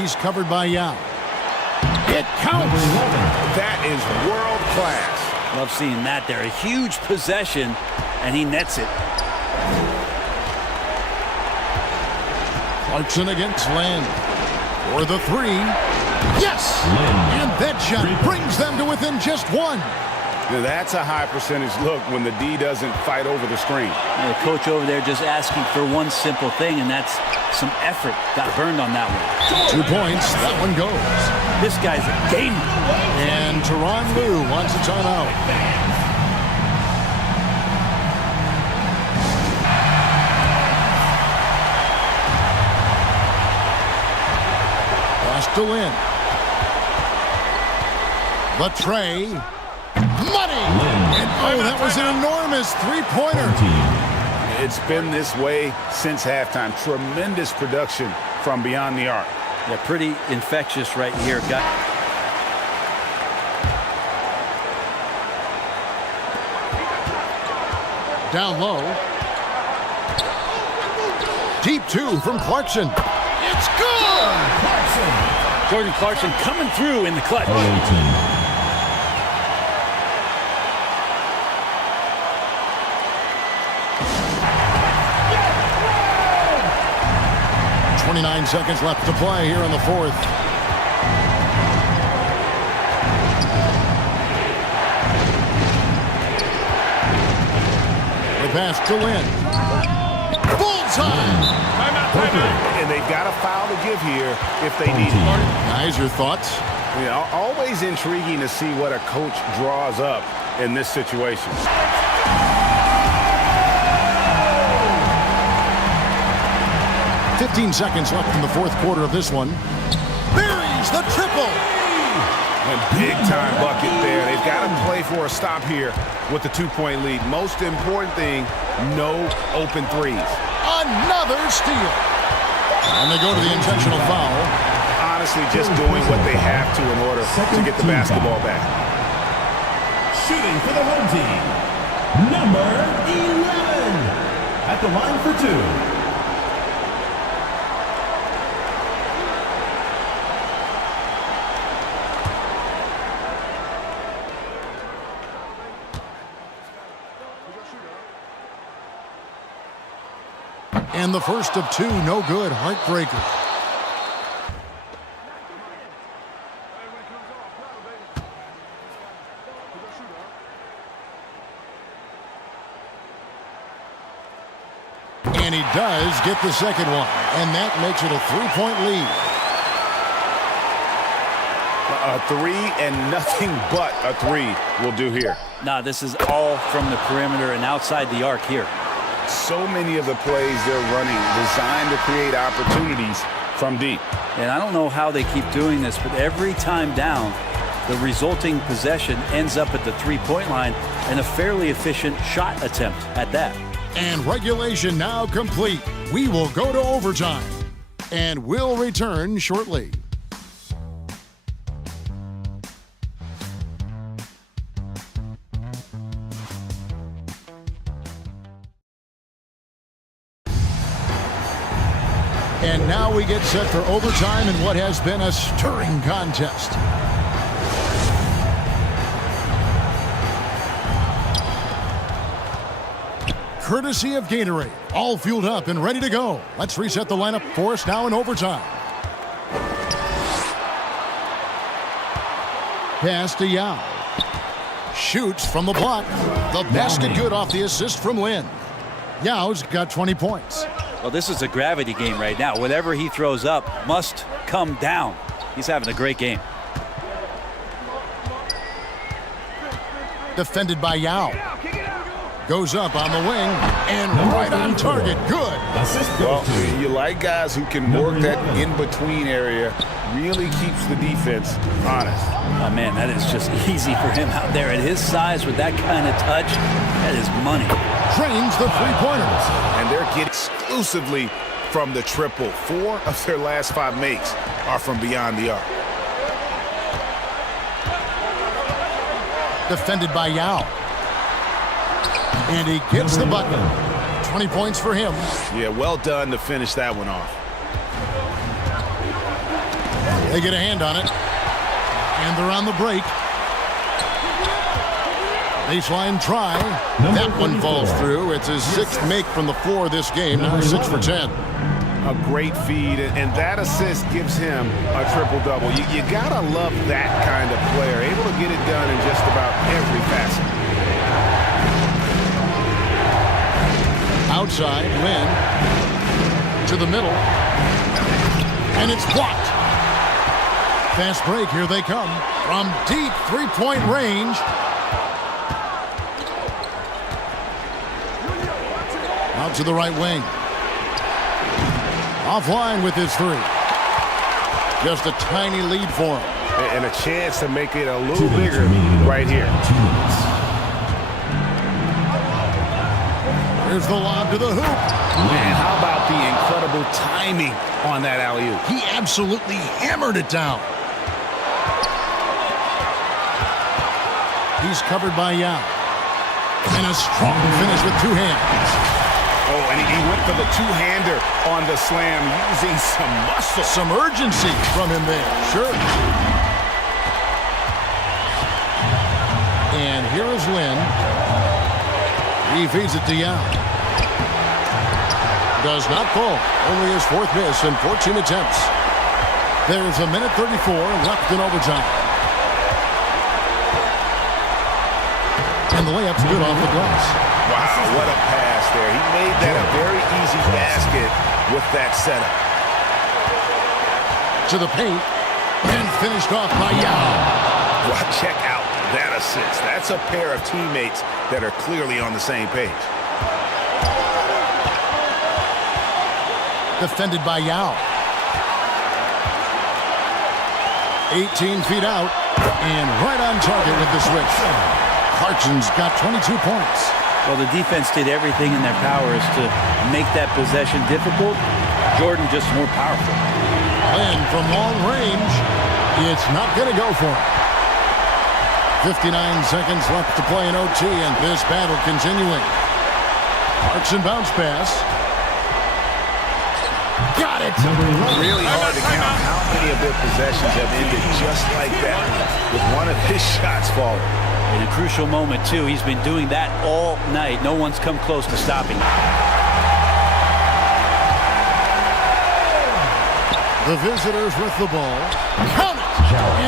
He's covered by Yao. It counts. That is world class. Love seeing that there. A huge possession, and he nets it. Clarkson against Lynn. For the three. Yes! And that shot brings them to within just 1. Now that's a high percentage look when the D doesn't fight over the screen. And the coach over there just asking for one simple thing, and that's some effort. Got burned on that one. 2 points. That one goes. This guy's a gamer. And Teron Liu wants a timeout. Pass to Lynn. The tray. Money! And oh, that was an enormous three-pointer. It's been this way since halftime. Tremendous production from beyond the arc. Yeah, pretty infectious right here. Down low. Deep 2 from Clarkson. It's good! Jordan Clarkson coming through in the clutch. 29 seconds left to play here in the 4th. The pass to Lynn. Bullseye! And they've got a foul to give here if they need it. Guys, your thoughts? Yeah, always intriguing to see what a coach draws up in this situation. 15 seconds left in the 4th quarter of this one. Buries the triple. And big-time bucket there. They've got to play for a stop here with the 2-point lead. Most important thing, no open threes. Another steal. And they go to the intentional foul. Honestly, just doing what they have to in order to get the basketball back. Shooting for the home team, number 11. At the line for 2. And the first of two, no good, heartbreaker. And he does get the second one, and that makes it a 3-point lead. A three and nothing but a three will do here. Nah, this is all from the perimeter and outside the arc here. So many of the plays they're running designed to create opportunities from deep. And I don't know how they keep doing this, but every time down, the resulting possession ends up at the three-point line and a fairly efficient shot attempt at that. And regulation now complete. We will go to overtime, and we'll return shortly. And now we get set for overtime in what has been a stirring contest. Courtesy of Gatorade, all fueled up and ready to go. Let's reset the lineup for us now in overtime. Pass to Yao. Shoots from the block. The basket good off the assist from Lin. Yao's got 20 points. Well, this is a gravity game right now. Whatever he throws up must come down. He's having a great game. Defended by Yao. Goes up on the wing and right on target. Good. Well, you like guys who can work that in-between area. Really keeps the defense honest. Oh, man, that is just easy for him out there. At his size with that kind of touch, that is money. Trains the three-pointers. And they're getting exclusively from the triple. 4 of their last 5 makes are from beyond the arc. Defended by Yao. And he gets the bucket. 20 points for him. Yeah, well done to finish that one off. They get a hand on it. And they're on the break. Baseline try. That one falls through. It's his 6th make from the floor this game. Now 6 for 10. A great feed, and that assist gives him a triple-double. You gotta love that kind of player. Able to get it done in just about every facet. Outside, Lin. To the middle. And it's blocked. Fast break, here they come. From deep three-point range. Out to the right wing. Offline with his 3. Just a tiny lead for him. And a chance to make it a little bigger right here. Here's the lob to the hoop. Man, how about the incredible timing on that alley-oop? He absolutely hammered it down. He's covered by Yao. And a strong finish with 2 hands. Oh, and he went for the two-hander on the slam, using some muscle. Some urgency from him there. Sure. And here is Lin. He feeds it to Yao. Does not fall. Only his 4th miss in 14 attempts. There's a minute 34 left in overtime. And the layup's good off the glass. Wow, what a pass there. He made that a very easy basket with that setup. To the paint. And finished off by Yao. Well, check out that assist. That's a pair of teammates that are clearly on the same page. Defended by Yao. 18 feet out. And right on target with the switch. Clarkson's got 22 points. Well, the defense did everything in their powers to make that possession difficult. Jordan just more powerful. And from long range, it's not going to go for him. 59 seconds left to play in OT, and this battle continuing. Clarkson bounce pass. Got it. Really hard to count how many of their possessions have ended just like that, with one of his shots falling. In a crucial moment, too. He's been doing that all night. No one's come close to stopping him. The visitors with the ball. Count it!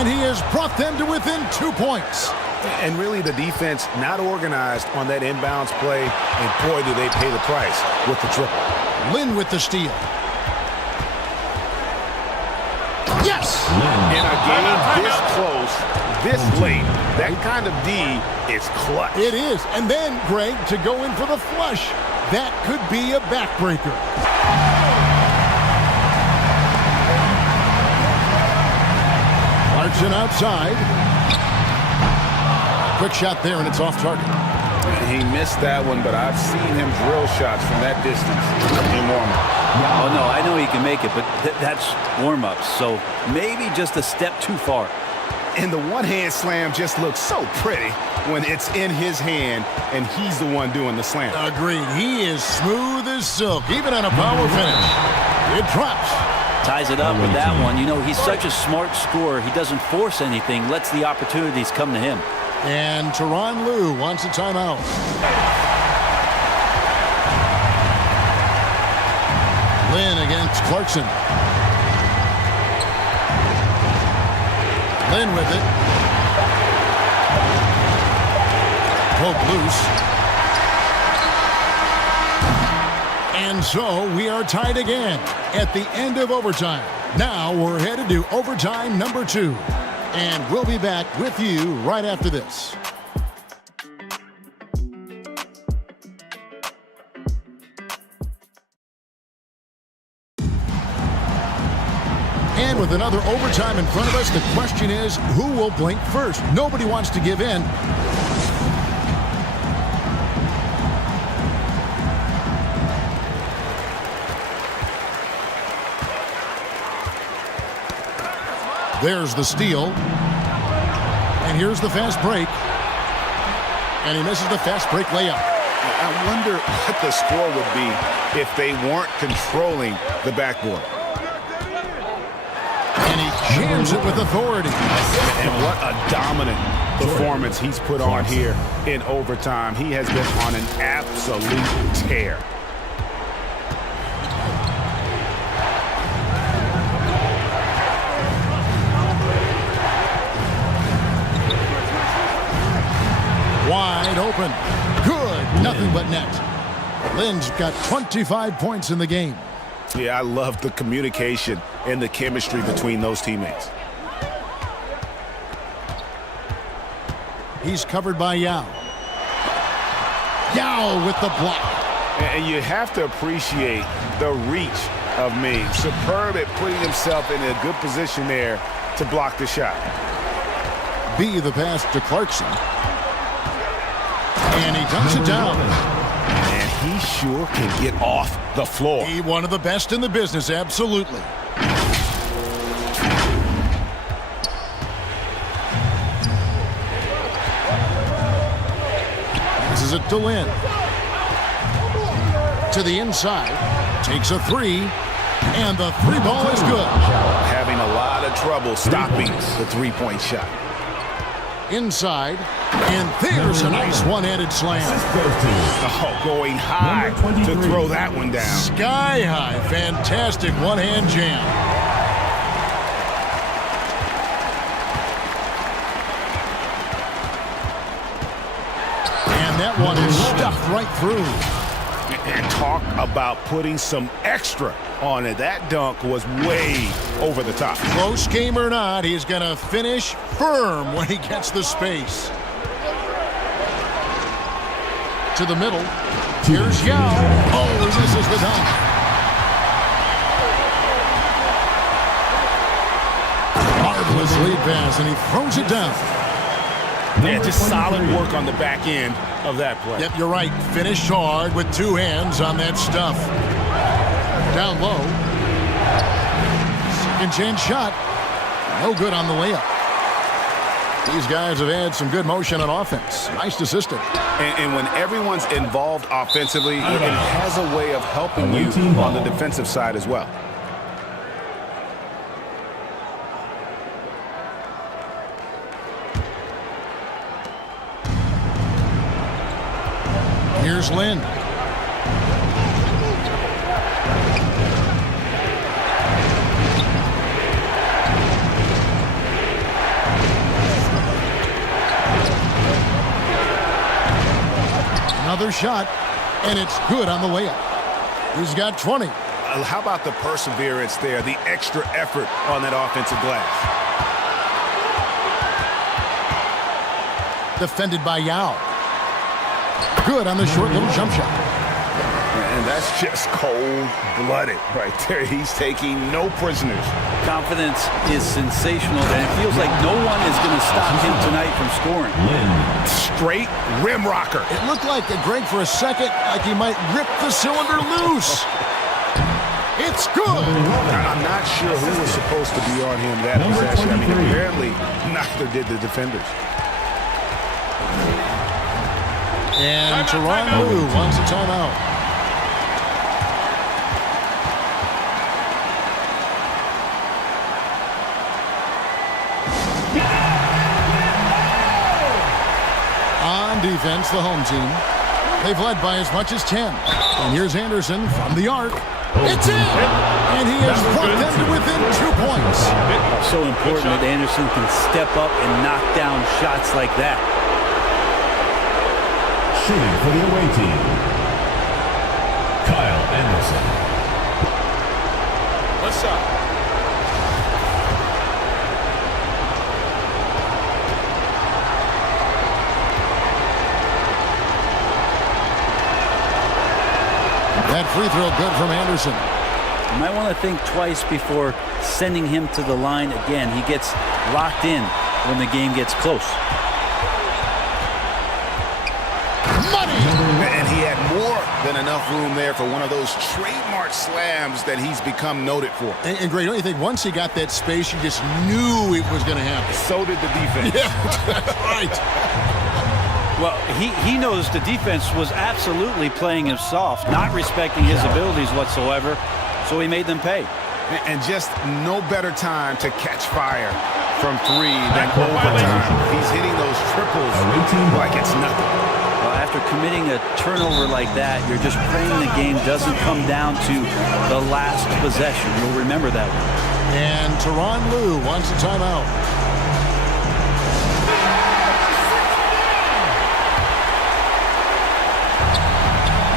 And he has brought them to within 2 points. And really the defense not organized on that inbounds play, and boy, do they pay the price with the triple. Lynn with the steal. Yes! In a game this close, this late, that kind of D is clutch. It is. And then, Greg, to go in for the flush. That could be a backbreaker. Clarkson outside. Quick shot there, and it's off target. He missed that one, but I've seen him drill shots from that distance in warm-up. Oh, no, I know he can make it, but that's warm-ups, so maybe just a step too far. And the one-hand slam just looks so pretty when it's in his hand, and he's the one doing the slam. Agreed. He is smooth as silk, even on a power finish. It drops. Ties it up with that one. You know, he's such a smart scorer. He doesn't force anything, lets the opportunities come to him. And Tyronn Lue wants a timeout. Lynn against Clarkson. Lynn with it. Poke loose. And so we are tied again at the end of overtime. Now we're headed to overtime number 2. And we'll be back with you right after this. And with another overtime in front of us, the question is, who will blink first? Nobody wants to give in. There's the steal. And here's the fast break. And he misses the fast break layup. I wonder what the score would be if they weren't controlling the backboard. And he jams it with authority. And what a dominant performance he's put on here in overtime. He has been on an absolute tear. Wide open. Good. Nothing but net. Lynn's got 25 points in the game. Yeah, I love the communication and the chemistry between those teammates. He's covered by Yao. Yao with the block. And you have to appreciate the reach of Ming. Superb at putting himself in a good position there to block the shot. B the pass to Clarkson. And he dunks it down. And he sure can get off the floor. He one of the best in the business, absolutely. Passes it to Lynn. To the inside. Takes a three. And the three ball is good. Having a lot of trouble stopping the three-point shot. Inside. And there's a nice one-handed slam. Oh, going high to throw that one down. Sky high. Fantastic one-hand jam. And that one is stuffed right through. And talk about putting some extra on it. That dunk was way over the top. Close game or not, he's going to finish firm when he gets the space. To the middle. Here's Yao. Oh, he misses the dunk. Marvelous lead pass, and he throws it down. Yeah, just solid work on the back end of that play. Yep, you're right. Finished hard with two hands on that stuff. Down low. Second chance shot. No good on the layup. These guys have had some good motion on offense. Nice to system. And when everyone's involved offensively, it has a way of helping you on the defensive side as well. Here's Lynn. Another shot, and it's good on the layup. He's got 20. How about the perseverance there, the extra effort on that offensive glass? Defended by Yao. Good on the short little jump shot. And that's just cold-blooded right there. He's taking no prisoners. Confidence is sensational, and it feels like no one is going to stop him tonight from scoring. Straight rim rocker. It looked like, Greg, for a second, like he might rip the cylinder loose. It's good. I'm not sure who was supposed to be on him that possession. I mean, apparently neither did the defenders. And Tyronn Lue wants a timeout. On defense, the home team. They've led by as much as 10. And here's Anderson from the arc. It's in! And he has brought them to within 2 points. So important that Anderson can step up and knock down shots like that. Shooting for the away team, Kyle Anderson. One shot. That free throw good from Anderson. You might want to think twice before sending him to the line again. He gets locked in when the game gets close. Money! And he had more than enough room there for one of those trademark slams that he's become noted for. And Greg, don't you think once he got that space, you just knew it was going to happen? So did the defense. Yeah, that's right. Well, he knows the defense was absolutely playing him soft, not respecting his abilities whatsoever, so he made them pay. And just no better time to catch fire from three than overtime. He's hitting those triples like it's nothing. Well, after committing a turnover like that, you're just praying the game doesn't come down to the last possession. You'll remember that one. And Tyronn Lue wants a timeout.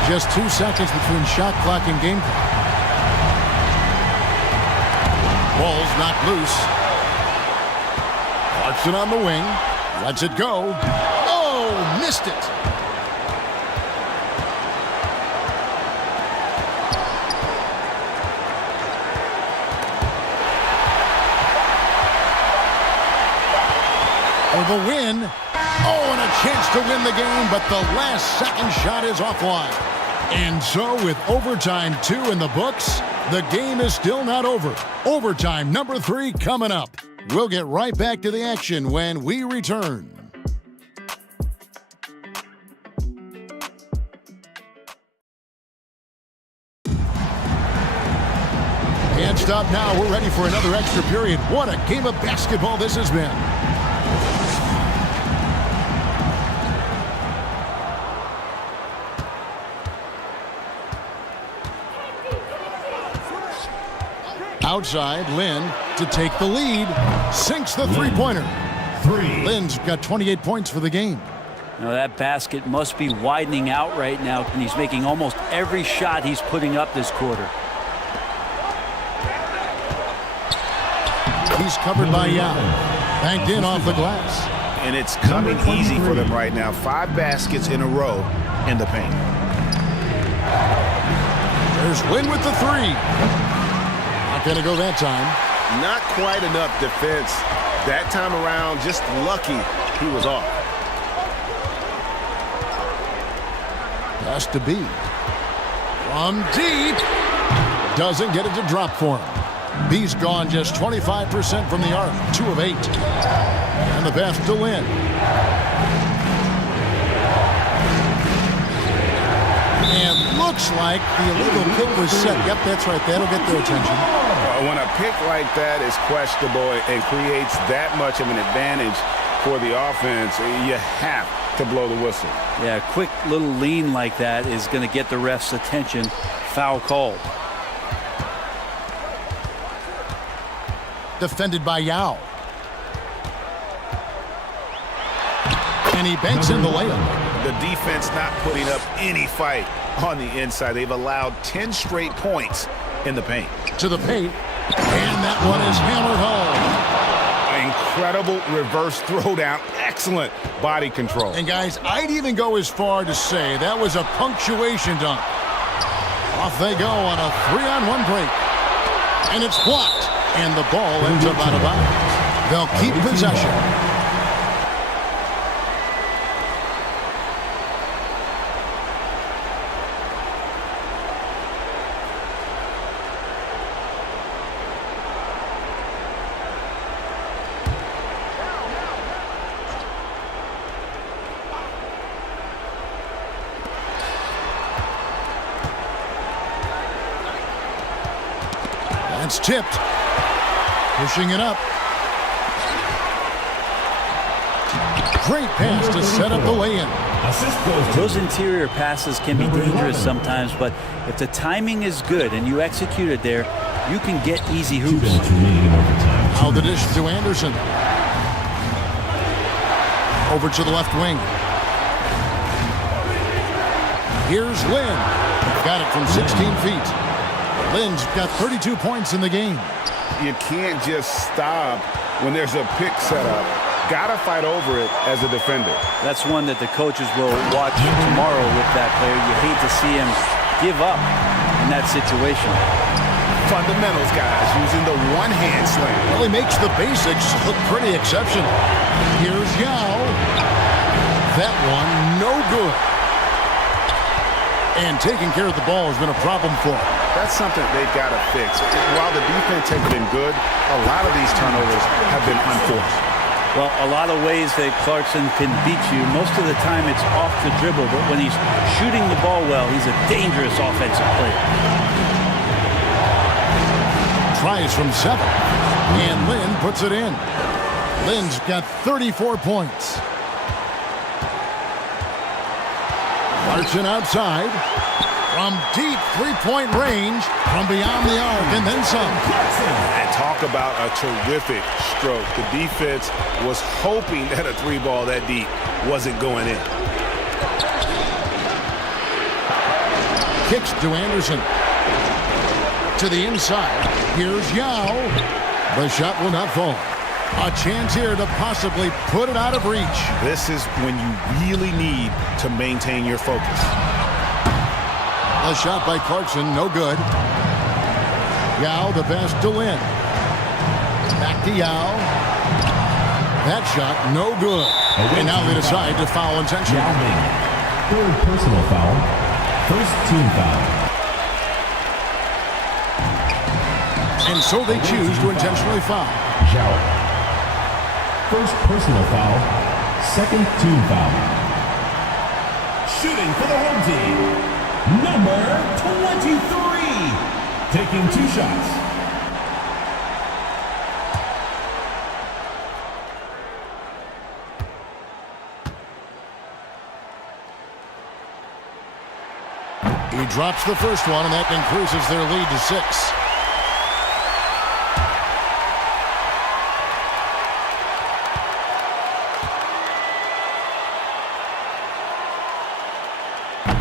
Just 2 seconds between shot clock and game clock. Ball's knocked loose. Clarkson on the wing. Lets it go. Oh, missed it. For the win. Oh, and a chance to win the game, but the last second shot is offline. And so with overtime 2 in the books, the game is still not over. Overtime number 3 coming up. We'll get right back to the action when we return. Can't stop now. We're ready for another extra period. What a game of basketball this has been. Outside, Lynn to take the lead. Sinks the three-pointer. Lynn's got 28 points for the game. Now that basket must be widening out right now, and he's making almost every shot he's putting up this quarter. He's covered by Yao. Banked in off the glass. And it's coming easy for them right now. 5 baskets in a row in the paint. There's Lynn with the 3. Gonna go that time. Not quite enough defense that time around. Just lucky he was off. Has to be. From deep. Doesn't get it to drop for him. B's gone just 25% from the arc. 2 of 8. And the pass to Lynn. And looks like the illegal kick was set. Yep, that's right. That'll get their attention. When a pick like that is questionable and creates that much of an advantage for the offense, you have to blow the whistle. Yeah, a quick little lean like that is going to get the ref's attention. Foul called. Defended by Yao. And he banks in the layup. The defense not putting up any fight on the inside. They've allowed 10 straight points in the paint. To the paint, and that one is hammered home. Incredible reverse throwdown. Excellent body control. And guys, I'd even go as far to say that was a punctuation dunk. Off they go on a 3-on-1 break. And it's blocked. And the ball ends up out of bounds. They'll keep possession. It's tipped. Pushing it up. Great pass to set up the lay-in. Those interior passes can be dangerous sometimes, but if the timing is good and you execute it there, you can get easy hoops. Now the dish to Anderson. Over to the left wing. Here's Lynn. Got it from 16 feet. Lynn's got 32 points in the game. You can't just stop when there's a pick set up. Gotta fight over it as a defender. That's one that the coaches will watch tomorrow with that player. You hate to see him give up in that situation. Fundamentals, guys, using the one-hand slam. Well, he makes the basics look pretty exceptional. Here's Yao. That one, no good. And taking care of the ball has been a problem for him. That's something they've got to fix. While the defense has been good, a lot of these turnovers have been unforced. Well, a lot of ways that Clarkson can beat you. Most of the time it's off the dribble, but when he's shooting the ball well, he's a dangerous offensive player. Tries from 7, and Lynn puts it in. Lynn's got 34 points. Clarkson outside. From deep three-point range, from beyond the arc, and then some. And talk about a terrific stroke. The defense was hoping that a three ball that deep wasn't going in. Kicks to Anderson. To the inside. Here's Yao. The shot will not fall. A chance here to possibly put it out of reach. This is when you really need to maintain your focus. A shot by Clarkson, no good. Yao, the pass to Lynn. Back to Yao. That shot, no good. And now they decide to foul intentionally. Third personal foul. First team foul. And so they choose to intentionally foul. Zhao. First personal foul. Second team foul. Shooting for the home team. Number 23, taking 2 shots. He drops the first one, and that increases their lead to 6.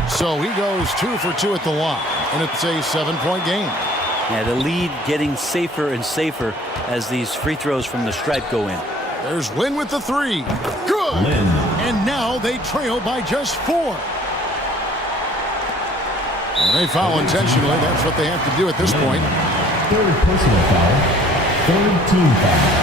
So he goes 2 for 2 at the line, and it's a 7-point game. Yeah, the lead getting safer and safer as these free throws from the stripe go in. There's Lynn with the 3. Good! Lynn. And now they trail by just 4. And they foul intentionally. That's what they have to do at this point. Third personal foul. Third team foul.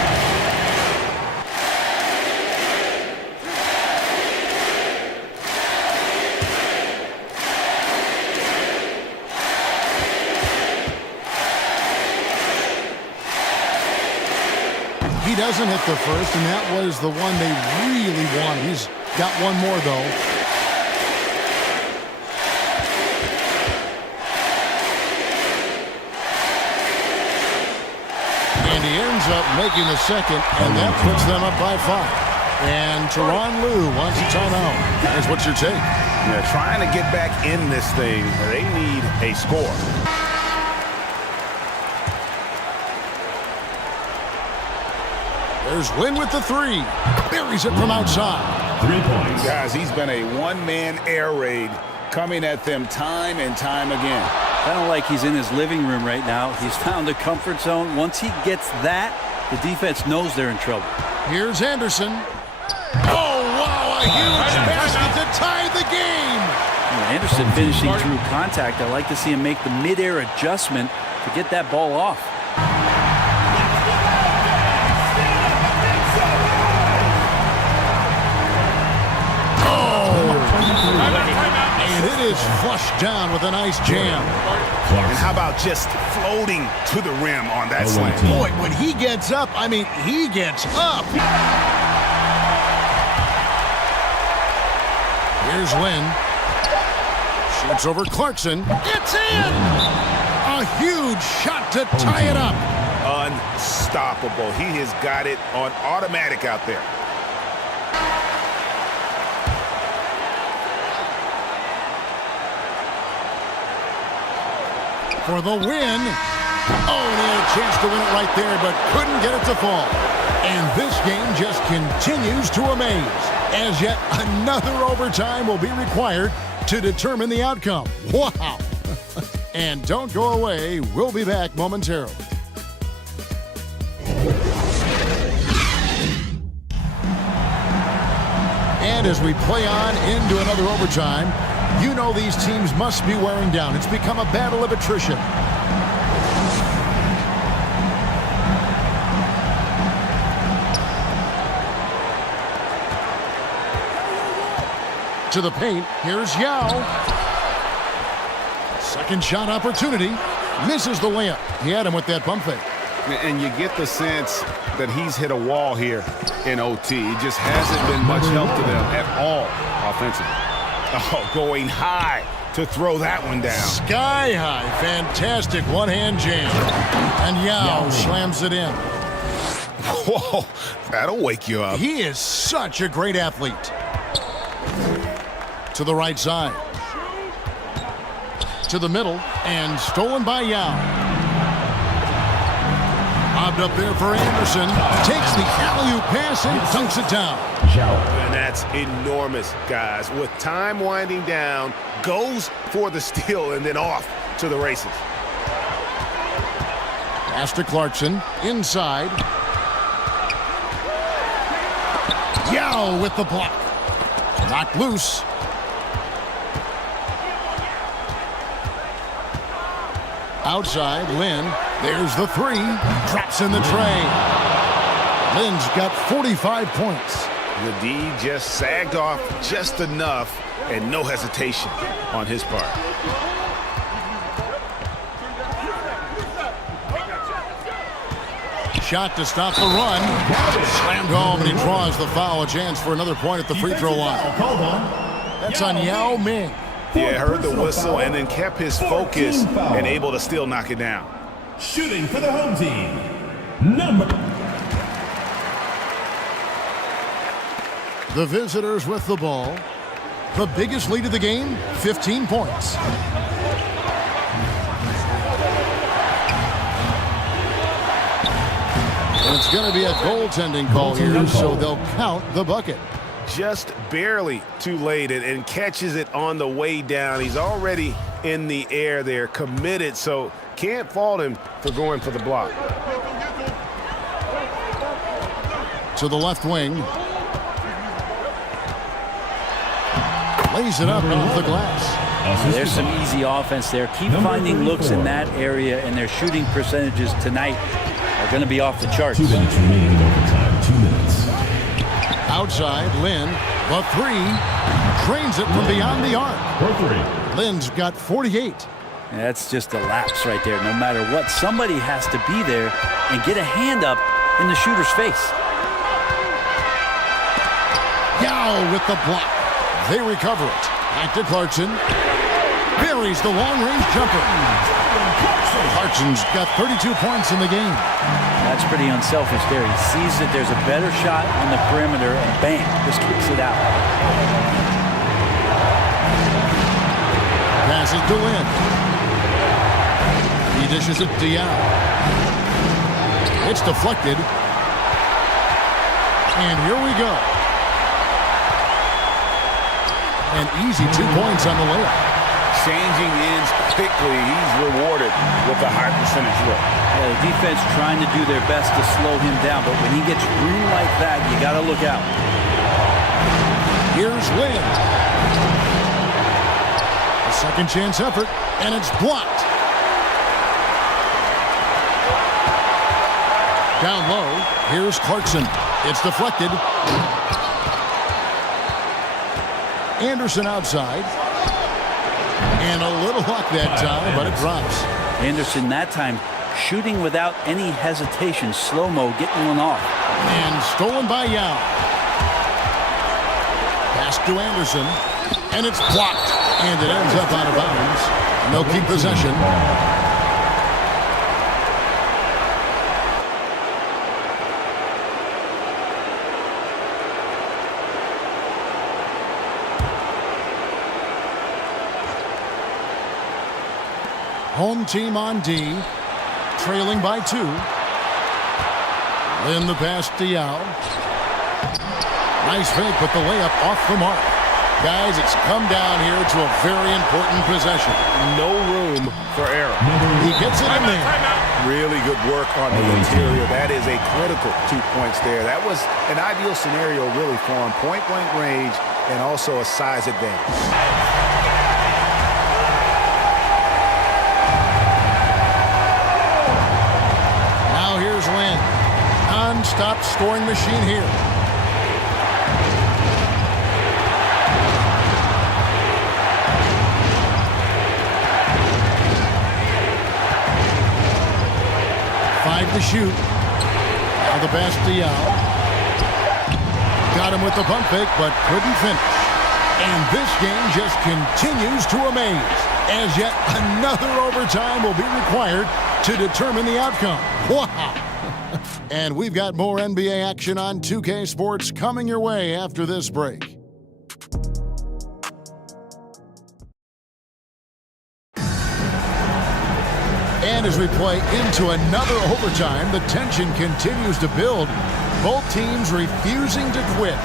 He doesn't hit the first, and that was the one they really wanted. He's got one more, though. And he ends up making the second, and that puts them up by 5. And Tyronn Lue wants a timeout. Here's what's your take? Yeah, trying to get back in this thing, they need a score. There's Lynn with the 3. Buries it from outside. 3 points. Guys, he's been a one-man air raid coming at them time and time again. Kind of like he's in his living room right now. He's found a comfort zone. Once he gets that, the defense knows they're in trouble. Here's Anderson. Oh, wow, a huge basket to tie the game. Anderson finishing through contact. I like to see him make the mid-air adjustment to get that ball off. And it is flushed down with a nice jam. And how about just floating to the rim on that slam? Boy, when he gets up, I mean, he gets up. Here's Lynn. Shoots over Clarkson. It's in! A huge shot to tie it up. Unstoppable. He has got it on automatic out there. For the win. Oh, and he had a chance to win it right there, but couldn't get it to fall. And this game just continues to amaze, as yet another overtime will be required to determine the outcome. Wow. And don't go away. We'll be back momentarily. And as we play on into another overtime, you know these teams must be wearing down. It's become a battle of attrition. To the paint, here's Yao. Second shot opportunity. Misses the layup. He had him with that pump fake. And you get the sense that he's hit a wall here in OT. It just hasn't been much help to them at all offensively. Oh, going high to throw that one down. Sky high. Fantastic one-hand jam. And Yao slams it in. Whoa, that'll wake you up. He is such a great athlete. To the right side. To the middle. And stolen by Yao. Lobbed up there for Anderson. Takes the alley-oop pass and dunks it down. And that's enormous, guys. With time winding down, goes for the steal and then off to the races. Pass to Clarkson. Inside. Yao with the block. Knocked loose. Outside, Lynn. There's the three. Drops in the tray. Lynn's got 45 points. The D just sagged off just enough and no hesitation on his part. Shot to stop the run. Slammed home, and he draws the foul. A chance for another point at the free throw line. That's on Yao Ming. Yeah, heard the whistle and then kept his focus and able to still knock it down. Shooting for the home team, The visitors with the ball. The biggest lead of the game, 15 points. And it's going to be a goaltending call here, so they'll count the bucket. Just barely too late and catches it on the way down. He's already in the air there, committed, so can't fault him for going for the block. To the left wing. Lays it up off the glass. There's some easy offense there. Keep finding looks in that area, and their shooting percentages tonight are going to be off the charts. 2 minutes remaining in overtime. 2 minutes. Outside, Lynn, the three, drains it from beyond the arc. Lynn's got 48. That's just a lapse right there. No matter what, somebody has to be there and get a hand up in the shooter's face. Yao with the block. They recover it. Back to Clarkson. Buries the long-range jumper. Clarkson's got 32 points in the game. That's pretty unselfish there. He sees that there's a better shot on the perimeter, and bam, just kicks it out. Passes to Lynn. He dishes it to Yao. It's deflected. And here we go. An easy 2 points on the layup. Changing ends quickly. He's rewarded with a high percentage look. Yeah, the defense trying to do their best to slow him down, but when he gets room like that, you got to look out. Here's Lynn. A second chance effort, and it's blocked. Down low, here's Clarkson. It's deflected. Anderson outside. And a little luck that time, but it drops. Anderson that time shooting without any hesitation. Slow-mo getting one off. And stolen by Yao. Pass to Anderson. And it's blocked. And it ends up out of bounds. And they'll keep possession. Home team on D, trailing by 2. Then the pass to Yao. Nice fake, but the layup off the mark. Guys, it's come down here to a very important possession. No room for error. He gets it in there. Really good work on the interior. That is a critical 2 points there. That was an ideal scenario really for him. Point-blank range and also a size advantage. Non-stop scoring machine here. Five to shoot. Now the pass to Yao. Got him with the pump fake, but couldn't finish. And this game just continues to amaze, as yet another overtime will be required to determine the outcome. Wow! And we've got more NBA action on 2K Sports coming your way after this break. And as we play into another overtime, the tension continues to build. Both teams refusing to quit.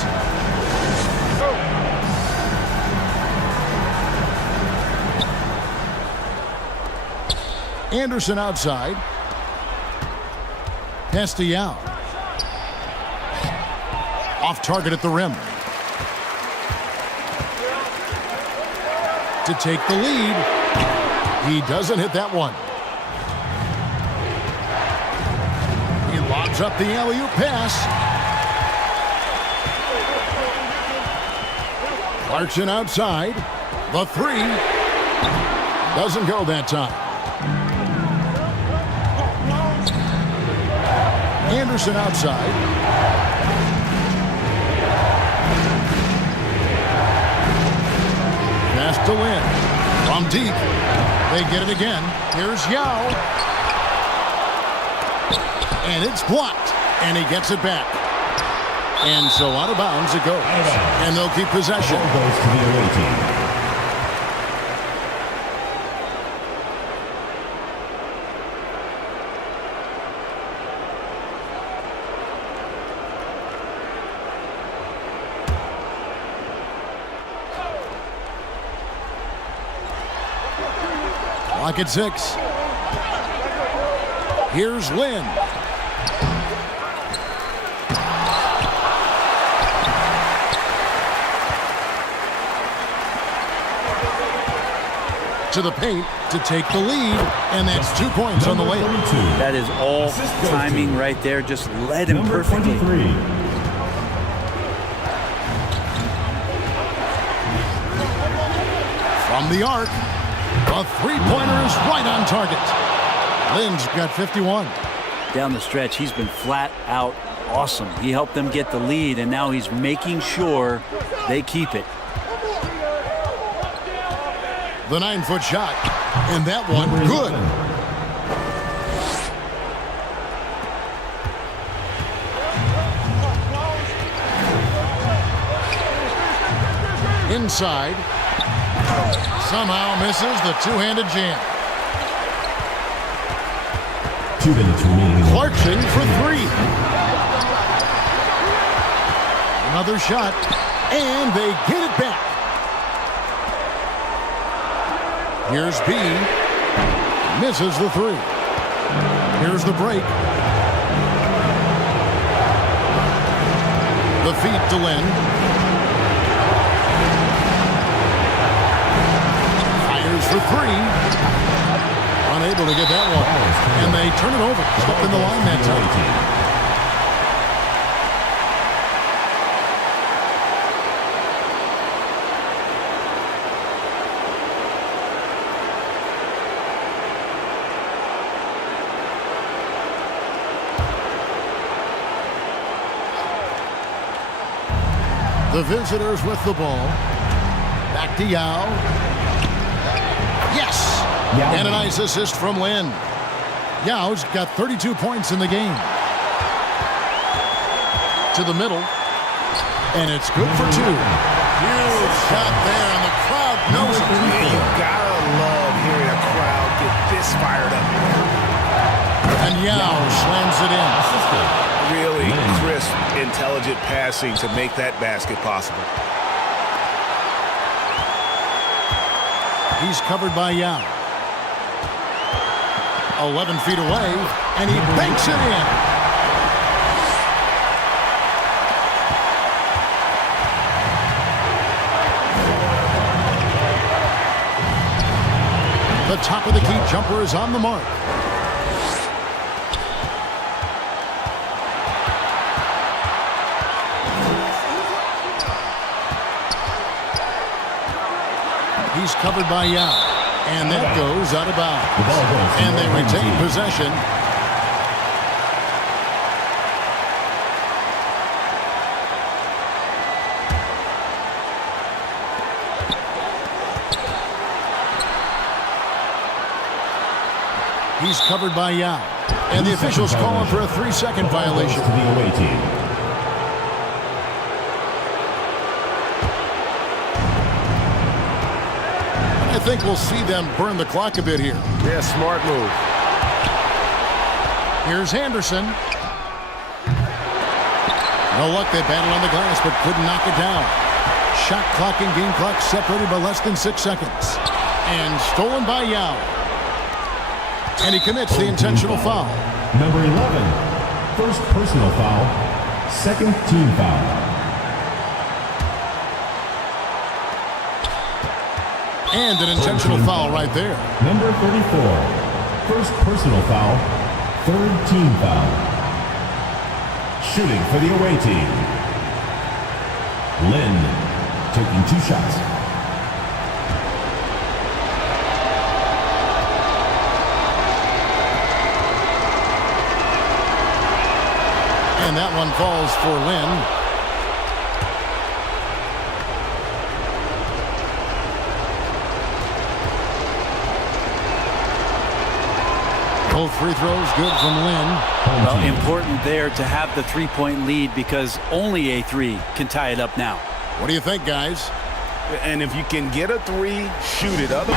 Anderson outside. Pass to Yao. Off target at the rim. To take the lead. He doesn't hit that one. He lobs up the alley-oop pass. Clarkson outside. The 3. Doesn't go that time. Anderson outside. Pass to Lynn. From deep. They get it again. Here's Yao. And it's blocked. And he gets it back. And so out of bounds it goes. And they'll keep possession. Ball goes to the away team. Clock at 6. Here's Lynn. To the paint to take the lead, and that's 2 points on the layup. That is all timing right there. Just led him perfectly. 23. From the arc, a three-pointer is right on target. Lynn's got 51. Down the stretch, he's been flat out awesome. He helped them get the lead, and now he's making sure they keep it. The 9-foot shot, and that one good. Inside. Somehow misses the two-handed jam. 2 minutes remaining. Clarkson for 3. Another shot, and they get it back. Here's B. Misses the three. Here's the break. The feed to Lin. Fires for three. Unable to get that one. And they turn it over. Stepped in the line that time. The visitors with the ball. Back to Yao. Yes! And a nice assist from Lin. Yao's got 32 points in the game. To the middle. And it's good for two. Huge shot there, and the crowd knows it. You gotta love hearing a crowd get this fired up. And Yao slams it in. Really crisp, intelligent passing to make that basket possible. He's covered by Yao. 11 feet away, and he banks it in. The top of the key jumper is on the mark. He's covered by Yao. And that goes out of bounds. And they retain possession. He's covered by Yao. And the officials call him for a 3-second violation. To the away team. I think we'll see them burn the clock a bit here. Yeah, smart move. Here's Henderson. No luck, they battled on the glass, but couldn't knock it down. Shot clock and game clock separated by less than 6 seconds. And stolen by Yao. And he commits the intentional foul. Number 11, first personal foul, second team foul. And an intentional foul right there. Number 34, first personal foul, third team foul. Shooting for the away team. Lin taking 2 shots. And that one falls for Lin. Both free throws good from Lin. Well, important there to have the 3-point lead because only a 3 can tie it up now. What do you think, guys? And if you can get a 3, shoot it. Other.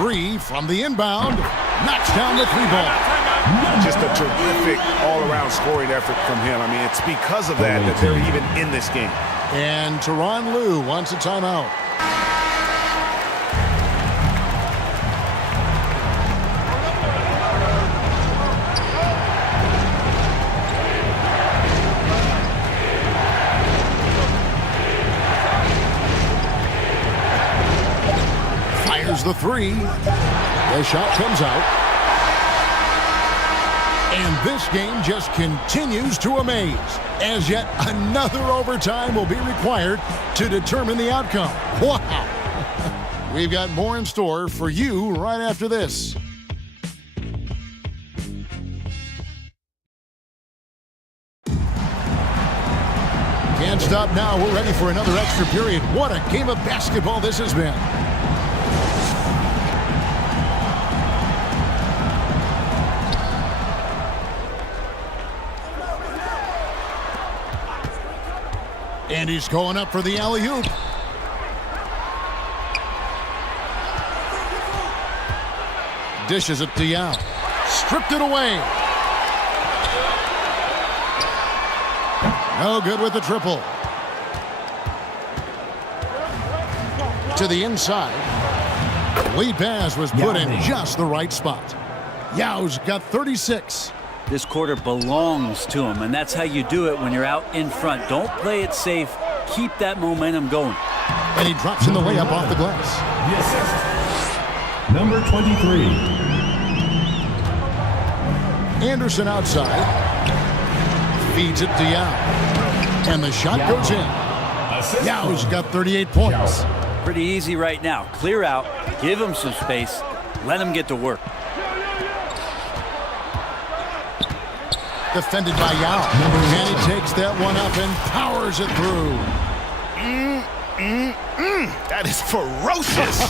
3 from the inbound. Knocks down the 3-ball. Just a terrific all-around scoring effort from him. I mean, it's because of that they're even in this game. And Tyronn Lue wants a timeout. Fires the 3. The shot comes out. And this game just continues to amaze, as yet another overtime will be required to determine the outcome. Wow! We've got more in store for you right after this. Can't stop now. We're ready for another extra period. What a game of basketball this has been. And he's going up for the alley-oop. Dishes it to Yao. Stripped it away. No good with the triple. to the inside. Lead pass was put in just the right spot. Yao's got 36. This quarter belongs to him, and that's how you do it when you're out in front. Don't play it safe. Keep that momentum going. And he drops in the layup off the glass. The assist. Number 23. Anderson outside. Feeds it to Yao. And the shot goes in. Yao's got 38 points. Pretty easy right now. Clear out. Give him some space. Let him get to work. Defended by Yao. And he takes that one up and powers it through. That is ferocious.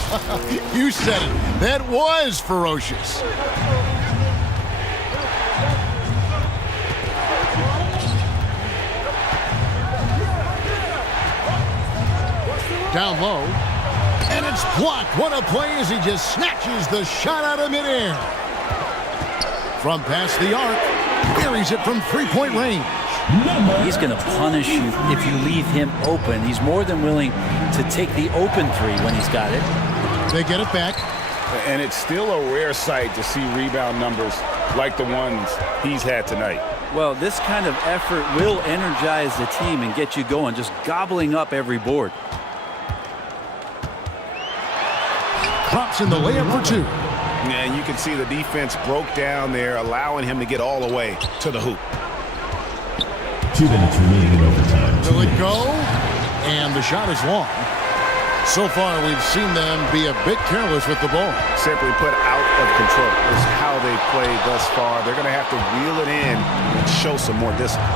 You said it. That was ferocious. Down low. And it's blocked. What a play as he just snatches the shot out of midair. From past the arc. Buries it from three-point range. He's going to punish you if you leave him open. He's more than willing to take the open three when he's got it. They get it back. And it's still a rare sight to see rebound numbers like the ones he's had tonight. Well, this kind of effort will energize the team and get you going, just gobbling up every board. Drops in the layup for two. And you can see the defense broke down there, allowing him to get all the way to the hoop. 2 minutes remaining in overtime. Will it go? And the shot is long. So far, we've seen them be a bit careless with the ball. Simply put, out of control is how they played thus far. They're going to have to reel it in and show some more discipline.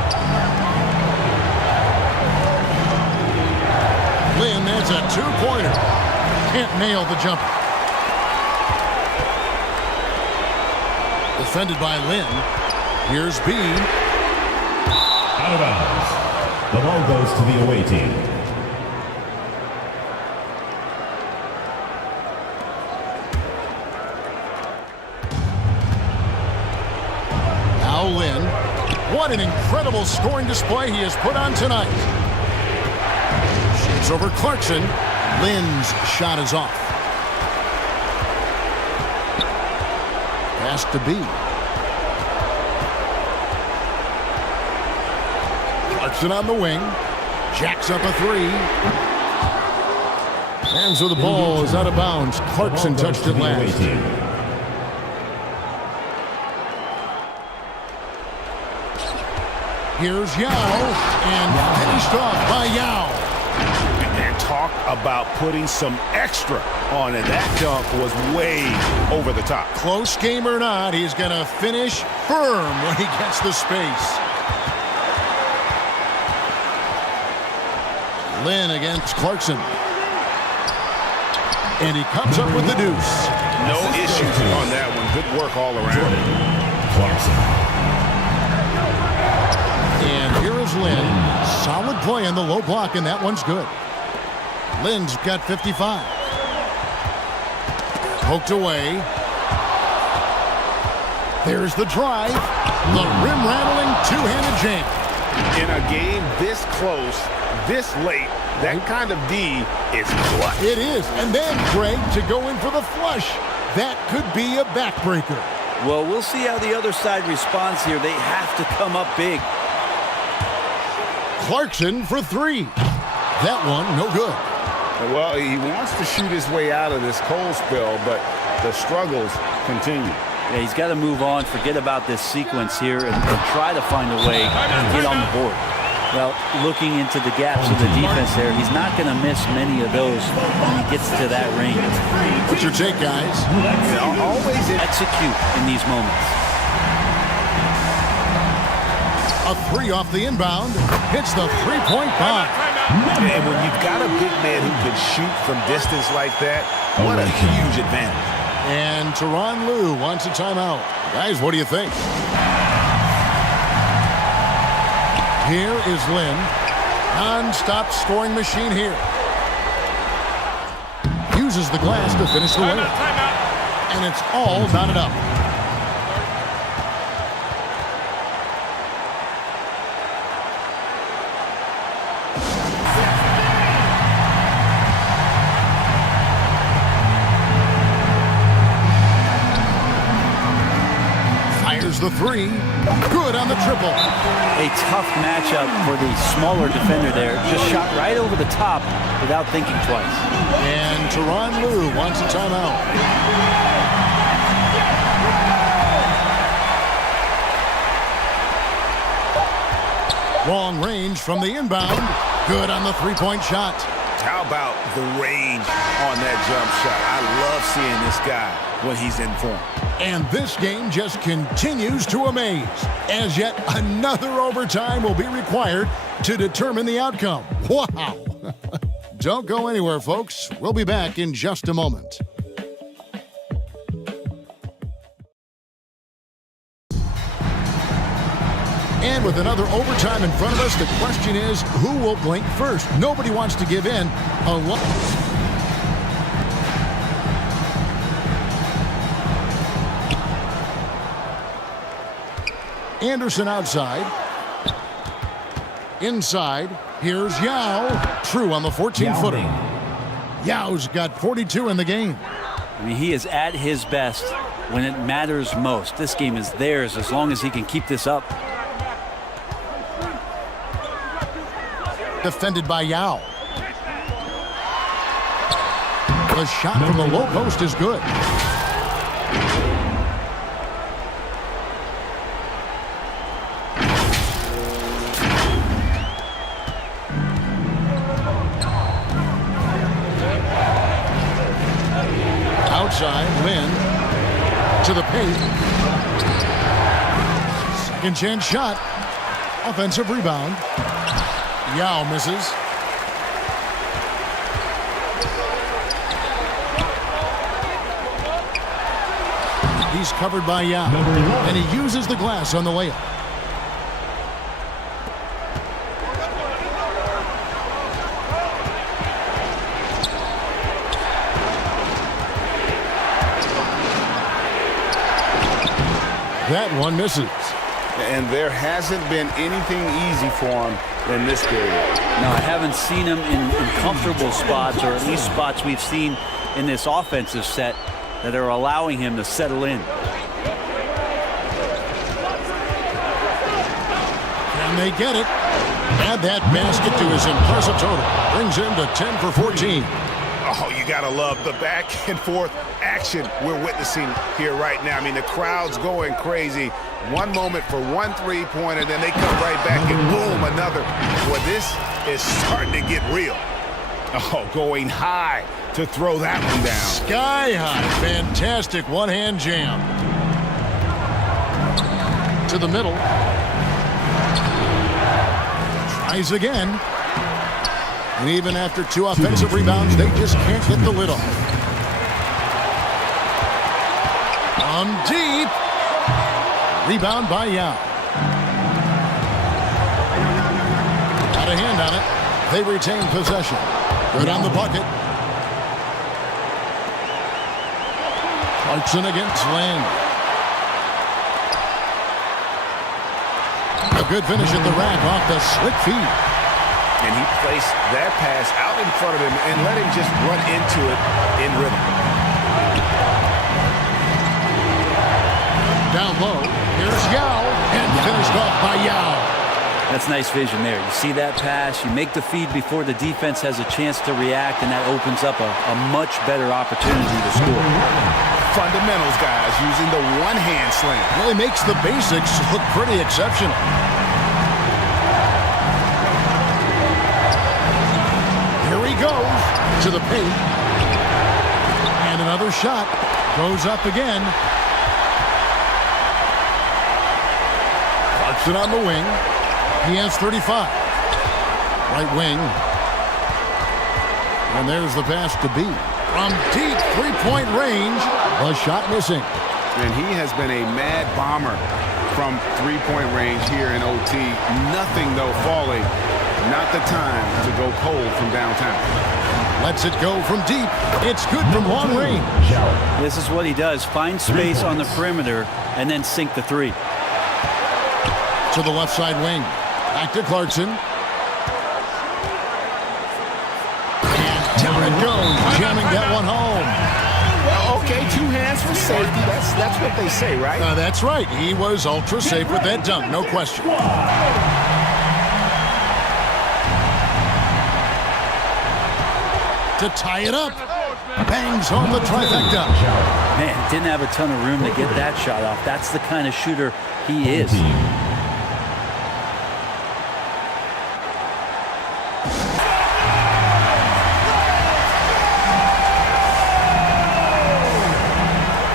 Lin, that's a two-pointer. Can't nail the jumper. Defended by Lin. Here's B. Out of bounds. The ball goes to the away team. Now Lin. What an incredible scoring display he has put on tonight. Shoots over Clarkson. Lin's shot is off. Pass to B. Clarkson on the wing. Jacks up a three. And so the ball is out of bounds. Clarkson touched it last. Here's Yao. And finished off by Yao. And talk about putting some extra on it. That dunk was way over the top. Close game or not, he's going to finish firm when he gets the space. Lin against Clarkson. And he comes up with the deuce. No issues on that one. Good work all around. Clarkson. And here is Lin. Solid play in the low block, and that one's good. Lin's got 55. Poked away. There's the drive. The rim-rattling two-handed jam. In a game this close, this late, that kind of D is clutch. It is. And then, Greg, to go in for the flush. That could be a backbreaker. Well, we'll see how the other side responds here. They have to come up big. Clarkson for three. That one, no good. Well, he wants to shoot his way out of this cold spell, but the struggles continue. Yeah, he's got to move on, forget about this sequence here, and try to find a way to get on the board. Well, looking into the gaps of the defense there, he's not going to miss many of those when he gets to that range. What's your take, guys? Always execute in these moments. A three off the inbound. Hits the three-point bomb. And when you've got a big man who can shoot from distance like that, what a huge advantage. And Tyronn Lue wants a timeout. Guys, what do you think? Here is Lin. Non-stop scoring machine here. Uses the glass to finish the layup. And it's all knotted up. Here's the three. Good on the triple. A tough matchup for the smaller defender there. Just shot right over the top without thinking twice. And Tyronn Lue wants a timeout. Long range from the inbound. Good on the three-point shot. How about the range on that jump shot? I love seeing this guy when he's in form. And this game just continues to amaze, as yet another overtime will be required to determine the outcome. Wow! Don't go anywhere, folks. We'll be back in just a moment. And with another overtime in front of us, the question is, who will blink first? Nobody wants to give in. Anderson outside. Inside. Here's Yao. True on the 14-footer. Yao's got 42 in the game. I mean, he is at his best when it matters most. This game is theirs as long as he can keep this up. Defended by Yao. The shot from the low post is good. Outside, Lin to the paint. Second chance shot. Offensive rebound. Yao misses. He's covered by Yao. And he uses the glass on the layup. That one misses. And there hasn't been anything easy for him in this period. No, I haven't seen him in comfortable spots, or at least spots we've seen in this offensive set that are allowing him to settle in. Can they get it? Add that basket to his impressive total. Brings him to 10 for 14. Oh, you gotta love the back and forth action we're witnessing here right now. I mean, the crowd's going crazy. One moment for one three-pointer, then they come right back and boom, another. Well, this is starting to get real. Oh, going high to throw that one down. Sky high. Fantastic one-hand jam. To the middle. Tries again. And even after two offensive rebounds, they just can't get the lid off. From deep. Rebound by Yao. Got a hand on it. They retain possession. Good on the bucket. Clarkson against Lin. A good finish at the rack off the slick feed. And he placed that pass out in front of him and let him just run into it in rhythm. Down low, here's Yao, and finished off by Yao. That's nice vision there. You see that pass, you make the feed before the defense has a chance to react, and that opens up a much better opportunity to score. Fundamentals, guys, using the one-hand slam. Really makes the basics look pretty exceptional. Here he goes to the paint. And another shot goes up again. Clarkson on the wing. He has 35. Right wing. And there's the pass to B. From deep three-point range, the shot missing. And he has been a mad bomber from three-point range here in OT. Nothing, though, falling. Not the time to go cold from downtown. Lets it go from deep. It's good from long range. This is what he does. Find space on the perimeter and then sink the three. To the left side wing. Back to Clarkson. And down it goes. Jamming that one home. Okay, 2 hands for safety. That's what they say, right? That's right. He was ultra safe with that dunk, no question. To tie it up. Bangs home the trifecta. Man, didn't have a ton of room to get that shot off. That's the kind of shooter he is.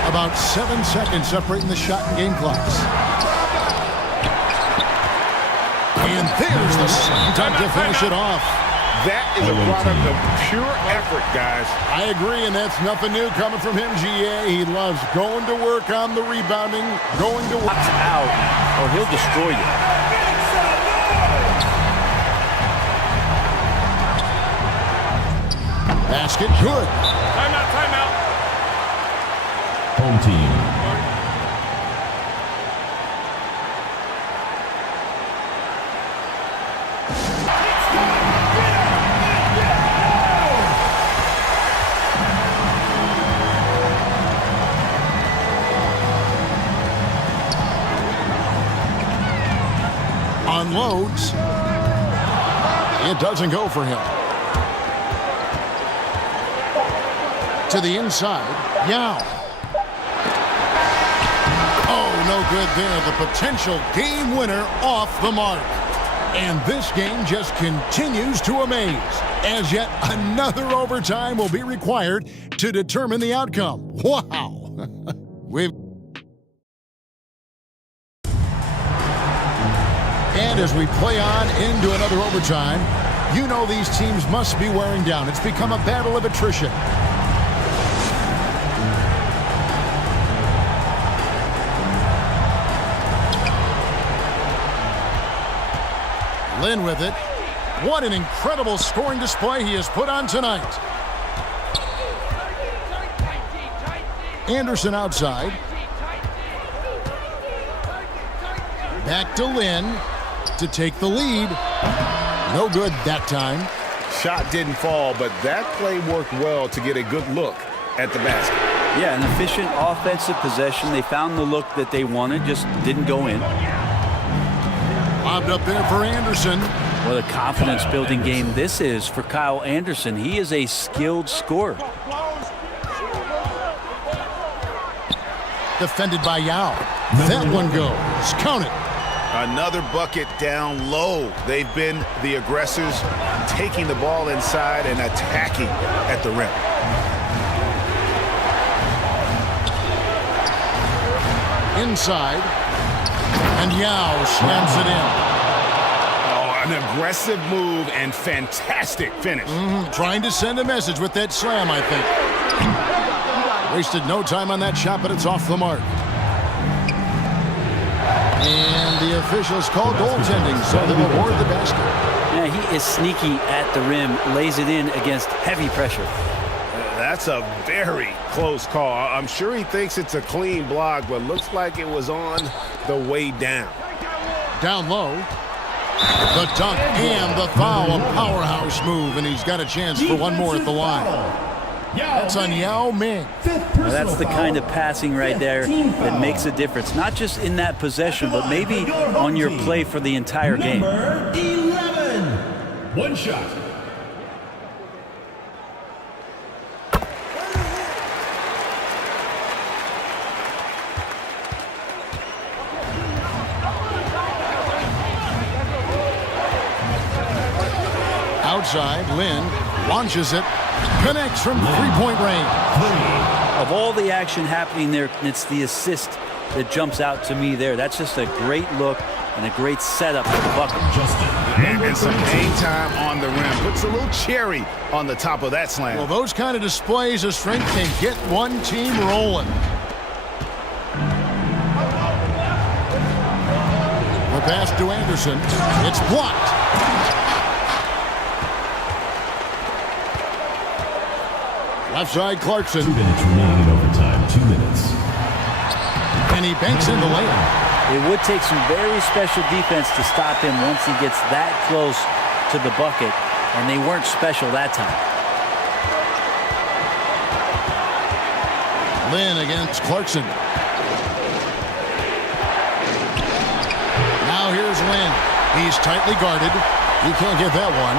About 7 seconds separating the shot and game clocks. And there's the slam dunk to finish it off. That is a product of pure effort, guys. I agree, and that's nothing new coming from him, GA. He loves going to work on the rebounding, going to work. Out, or he'll destroy you. Basket good. Timeout. Home team. Unloads. It doesn't go for him. To the inside. Yao. Oh, no good there. The potential game winner off the mark. And this game just continues to amaze, as yet another overtime will be required to determine the outcome. Wow. And as we play on into another overtime, you know these teams must be wearing down. It's become a battle of attrition. Lin with it. What an incredible scoring display he has put on tonight. Anderson outside. Back to Lin to take the lead. No good that time. Shot didn't fall, but that play worked well to get a good look at the basket. Yeah, an efficient offensive possession. They found the look that they wanted, just didn't go in. Lobbed up there for Anderson. What a confidence-building game this is for Kyle Anderson. He is a skilled scorer. Defended by Yao. That one goes. Count it. Another bucket down low. They've been the aggressors, taking the ball inside and attacking at the rim. Inside. And Yao slams it in. Oh, an aggressive move and fantastic finish. Trying to send a message with that slam, I think. Wasted no time on that shot, but it's off the mark. And the officials call goaltending, so they reward the basket. Yeah, he is sneaky at the rim, lays it in against heavy pressure. That's a very close call. I'm sure he thinks it's a clean block, but looks like it was on the way down. Down low. The dunk and the foul. A powerhouse move, and he's got a chance for one more at the line. That's on Yao Ming. Now that's the kind of passing right there that makes a difference, not just in that possession, but maybe on your play for the entire game. Number 11. One shot. Outside, Lin launches it. Connects from three-point range. Of all the action happening there, it's the assist that jumps out to me there. That's just a great look and a great setup for the bucket. And some game time on the rim. Puts a little cherry on the top of that slam. Well, those kind of displays of strength can get one team rolling. The pass to Anderson. It's blocked. Left side, Clarkson. 2 minutes remaining in overtime. 2 minutes. And he banks in the layup. It would take some very special defense to stop him once he gets that close to the bucket, and they weren't special that time. Lynn against Clarkson. Now here's Lynn. He's tightly guarded. He can't get that one.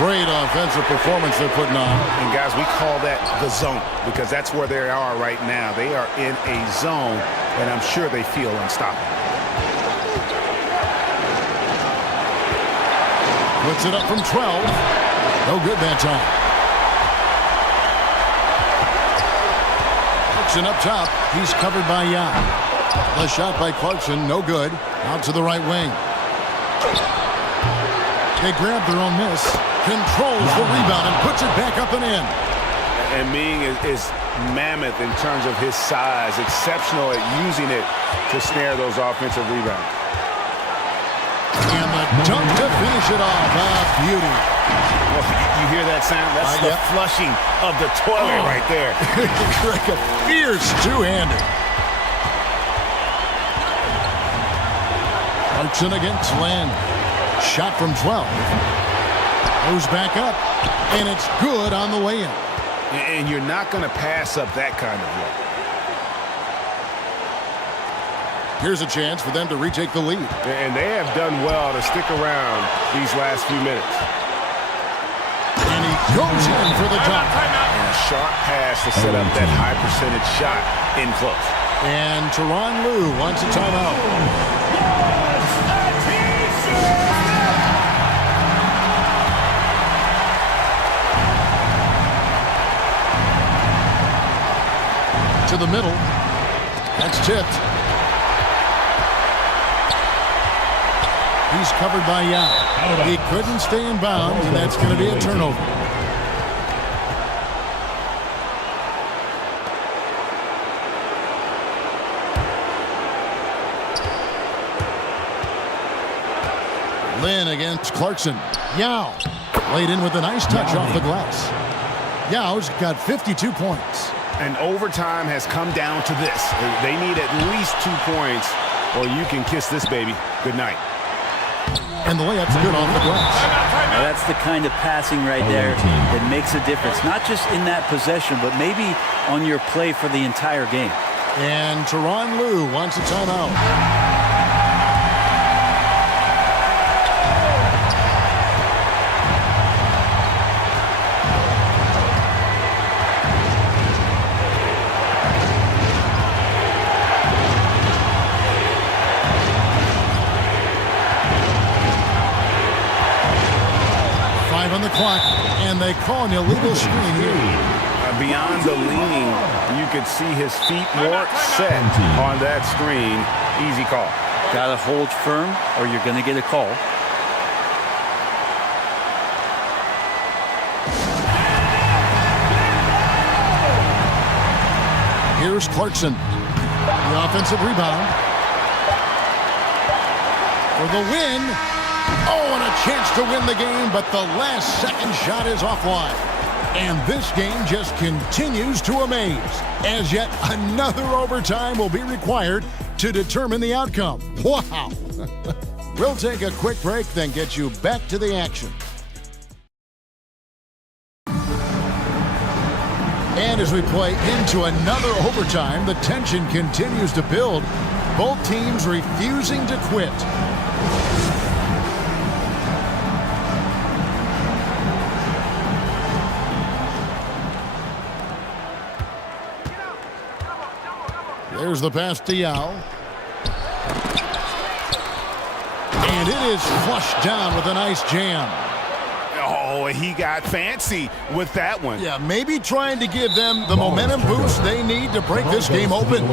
Great offensive performance they're putting on. And guys, we call that the zone because that's where they are right now. They are in a zone, and I'm sure they feel unstoppable. Puts it up from 12. No good that time. Clarkson up top. He's covered by Young. The shot by Clarkson, no good. Out to the right wing. They grab their own miss. Controls the rebound and puts it back up and in. And Ming is mammoth in terms of his size. Exceptional at using it to snare those offensive rebounds. And the dunk to finish it off. Beauty. Well, you hear that sound? That's the flushing of the toilet right there. Like a fierce two-hander. Clarkson against Lynn. Shot from 12. Goes back up. And it's good on the way in. And you're not going to pass up that kind of look. Here's a chance for them to retake the lead. And they have done well to stick around these last few minutes. And he goes in for the dunk. And a sharp pass to set up that high percentage shot in close. And Tyronn Lue wants a timeout. To the middle. That's tipped. He's covered by Young. He couldn't stay in bounds, and that's going to be a turnover. Lynn against Clarkson. Yao laid in with a nice touch off the glass. Yao's got 52 points. And overtime has come down to this. They need at least 2 points, or you can kiss this baby goodnight. And the layup's good off the glass. Now that's the kind of passing right there that makes a difference. Not just in that possession, but maybe on your play for the entire game. And Tyronn Lue wants a timeout. On the clock, and they call an illegal screen here. Beyond the leaning, you could see his feet weren't set on that screen. Easy call. Got to hold firm, or you're going to get a call. Here's Clarkson. The offensive rebound. For the win. Oh, and a chance to win the game, but the last second shot is offline. And this game just continues to amaze, as yet another overtime will be required to determine the outcome. Wow! We'll take a quick break, then get you back to the action. And as we play into another overtime, the tension continues to build. Both teams refusing to quit. There's the pass to Yao. And it is flushed down with a nice jam. Oh, he got fancy with that one. Yeah, maybe trying to give them the momentum boost they need to break this game open.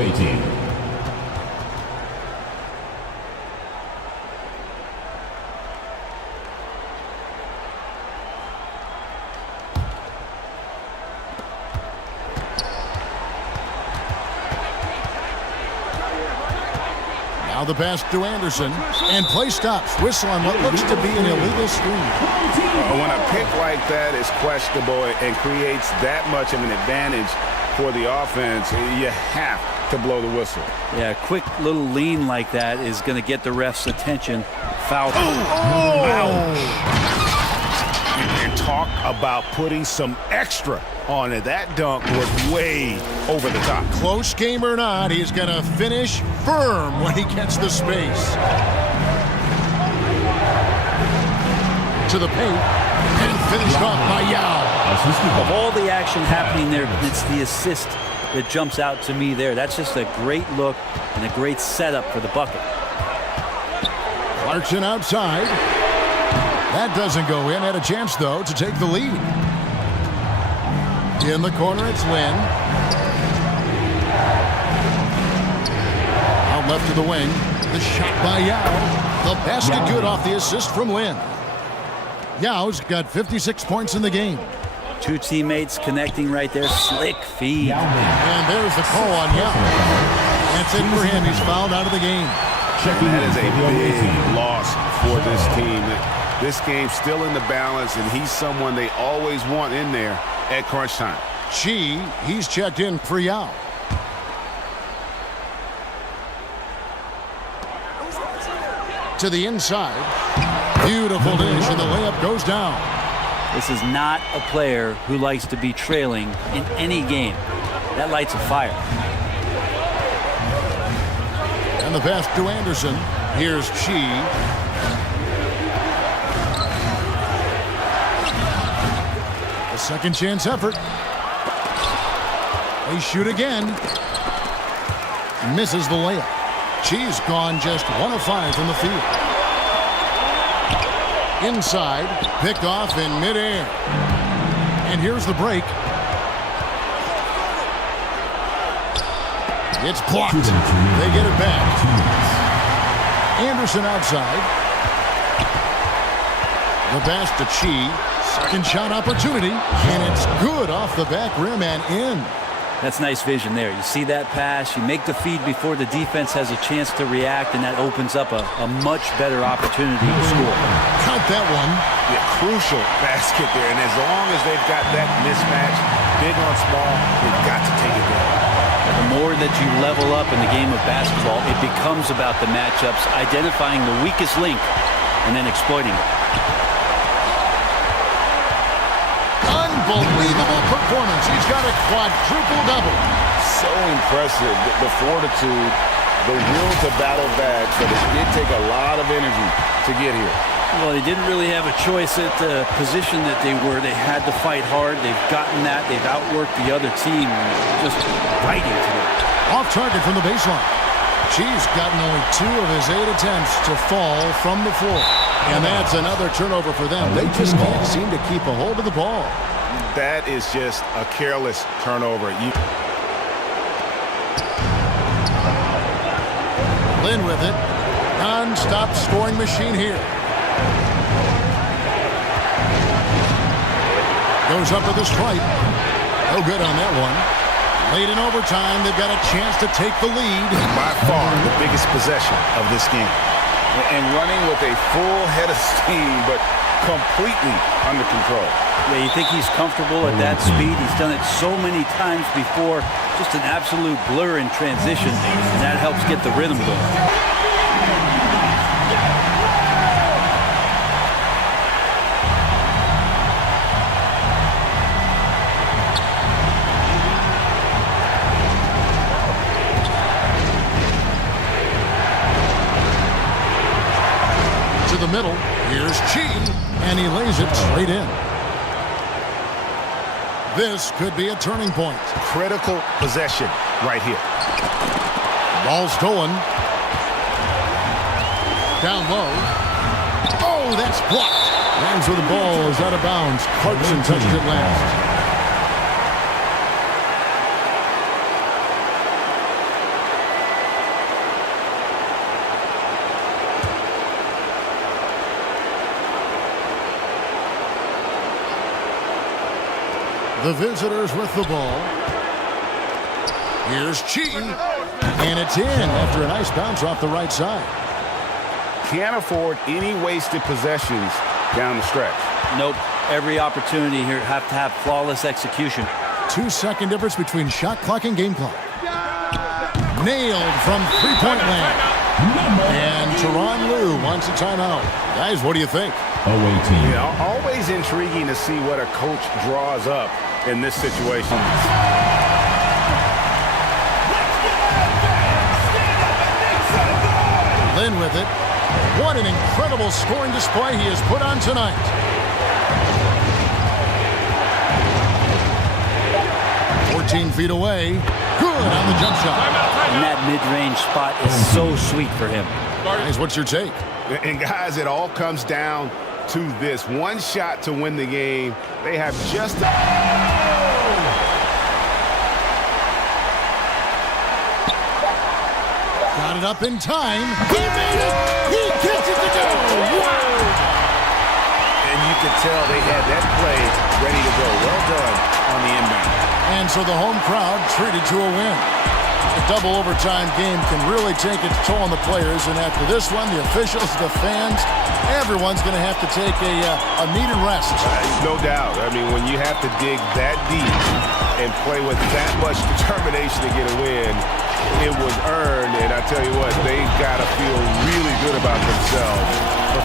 Now the pass to Anderson, and play stops. Whistle on what looks to be an illegal screen. When a pick like that is questionable and creates that much of an advantage for the offense, you have to blow the whistle. Yeah, a quick little lean like that is going to get the ref's attention. Foul. And Talk about putting some extra on it. That dunk was way over the top. Close game or not, he's going to finish firm when he gets the space. To the paint, and finished off by Yao. Of all the action happening there, it's the assist that jumps out to me there. That's just a great look and a great setup for the bucket. Clarkson outside. That doesn't go in. Had a chance, though, to take the lead. In the corner, it's Lin. Out left to the wing. The shot by Yao. The basket good off the assist from Lin. Yao's got 56 points in the game. Two teammates connecting right there. Slick feed. And there's the call on Yao. That's it for him. He's fouled out of the game. That is a big loss for this team. This game's still in the balance, and he's someone they always want in there at crunch time. He's checked in for Yao. To the inside. Beautiful dish, and the layup goes down. This is not a player who likes to be trailing in any game. That lights a fire. And the pass to Anderson. Here's Chi. A second chance effort. They shoot again. Misses the layup. Chi's gone just 1 of 5 from the field. Inside, pick off in midair. And here's the break. It's blocked. They get it back. Anderson outside. The pass to Chi. Second shot opportunity. And it's good off the back rim and in. That's nice vision there. You see that pass, you make the feed before the defense has a chance to react, and that opens up a much better opportunity to score. Count that one. Yeah, crucial basket there, and as long as they've got that mismatch, big on small, they've got to take it down. The more that you level up in the game of basketball, it becomes about the matchups, identifying the weakest link, and then exploiting it. Unbelievable performance. He's got a quadruple-double. So impressive. The fortitude, the will to battle back, but it did take a lot of energy to get here. Well, they didn't really have a choice at the position that they were. They had to fight hard. They've gotten that. They've outworked the other team, just fighting to it. Off target from the baseline. Chi's gotten only 2 of his 8 attempts to fall from the floor. And that's another turnover for them. They just can't seem to keep a hold of the ball. That is just a careless turnover. Lin with it. Non-stop scoring machine here. Goes up with a strike. No good on that one. Late in overtime, they've got a chance to take the lead. By far the biggest possession of this game. And running with a full head of steam, but completely under control. Yeah, you think he's comfortable at that speed. He's done it so many times before. Just an absolute blur in transition, and that helps get the rhythm going. To the middle. Here's Chi, and he lays it straight in. This could be a turning point. Critical possession right here. Ball stolen. Down low. Oh, that's blocked. Lands with the ball is out of bounds. Clarkson touched it last. The visitors with the ball. Here's Chi. And it's in after a nice bounce off the right side. Can't afford any wasted possessions down the stretch. Nope. Every opportunity here have to have flawless execution. 2-second difference between shot clock and game clock. Nailed from three-point land. And Tyronn Lue wants a timeout. Guys, what do you think? away team. Yeah, always intriguing to see what a coach draws up in this situation. Lynn with it. What an incredible scoring display he has put on tonight. Feet away. Good on the jump shot. And that mid-range spot is so sweet for him. Guys, what's your take? And guys, it all comes down to this. One shot to win the game. They have just... Got it up in time. He made it. He gets it to go. Wow. And you could tell they had that play ready to go. Well done on the inbound. And so the home crowd treated to a win. A double overtime game can really take its toll on the players, and after this one, the officials, the fans, everyone's going to have to take a needed rest. No doubt. I mean, when you have to dig that deep and play with that much determination to get a win, it was earned, and I tell you what, they've got to feel really good about themselves for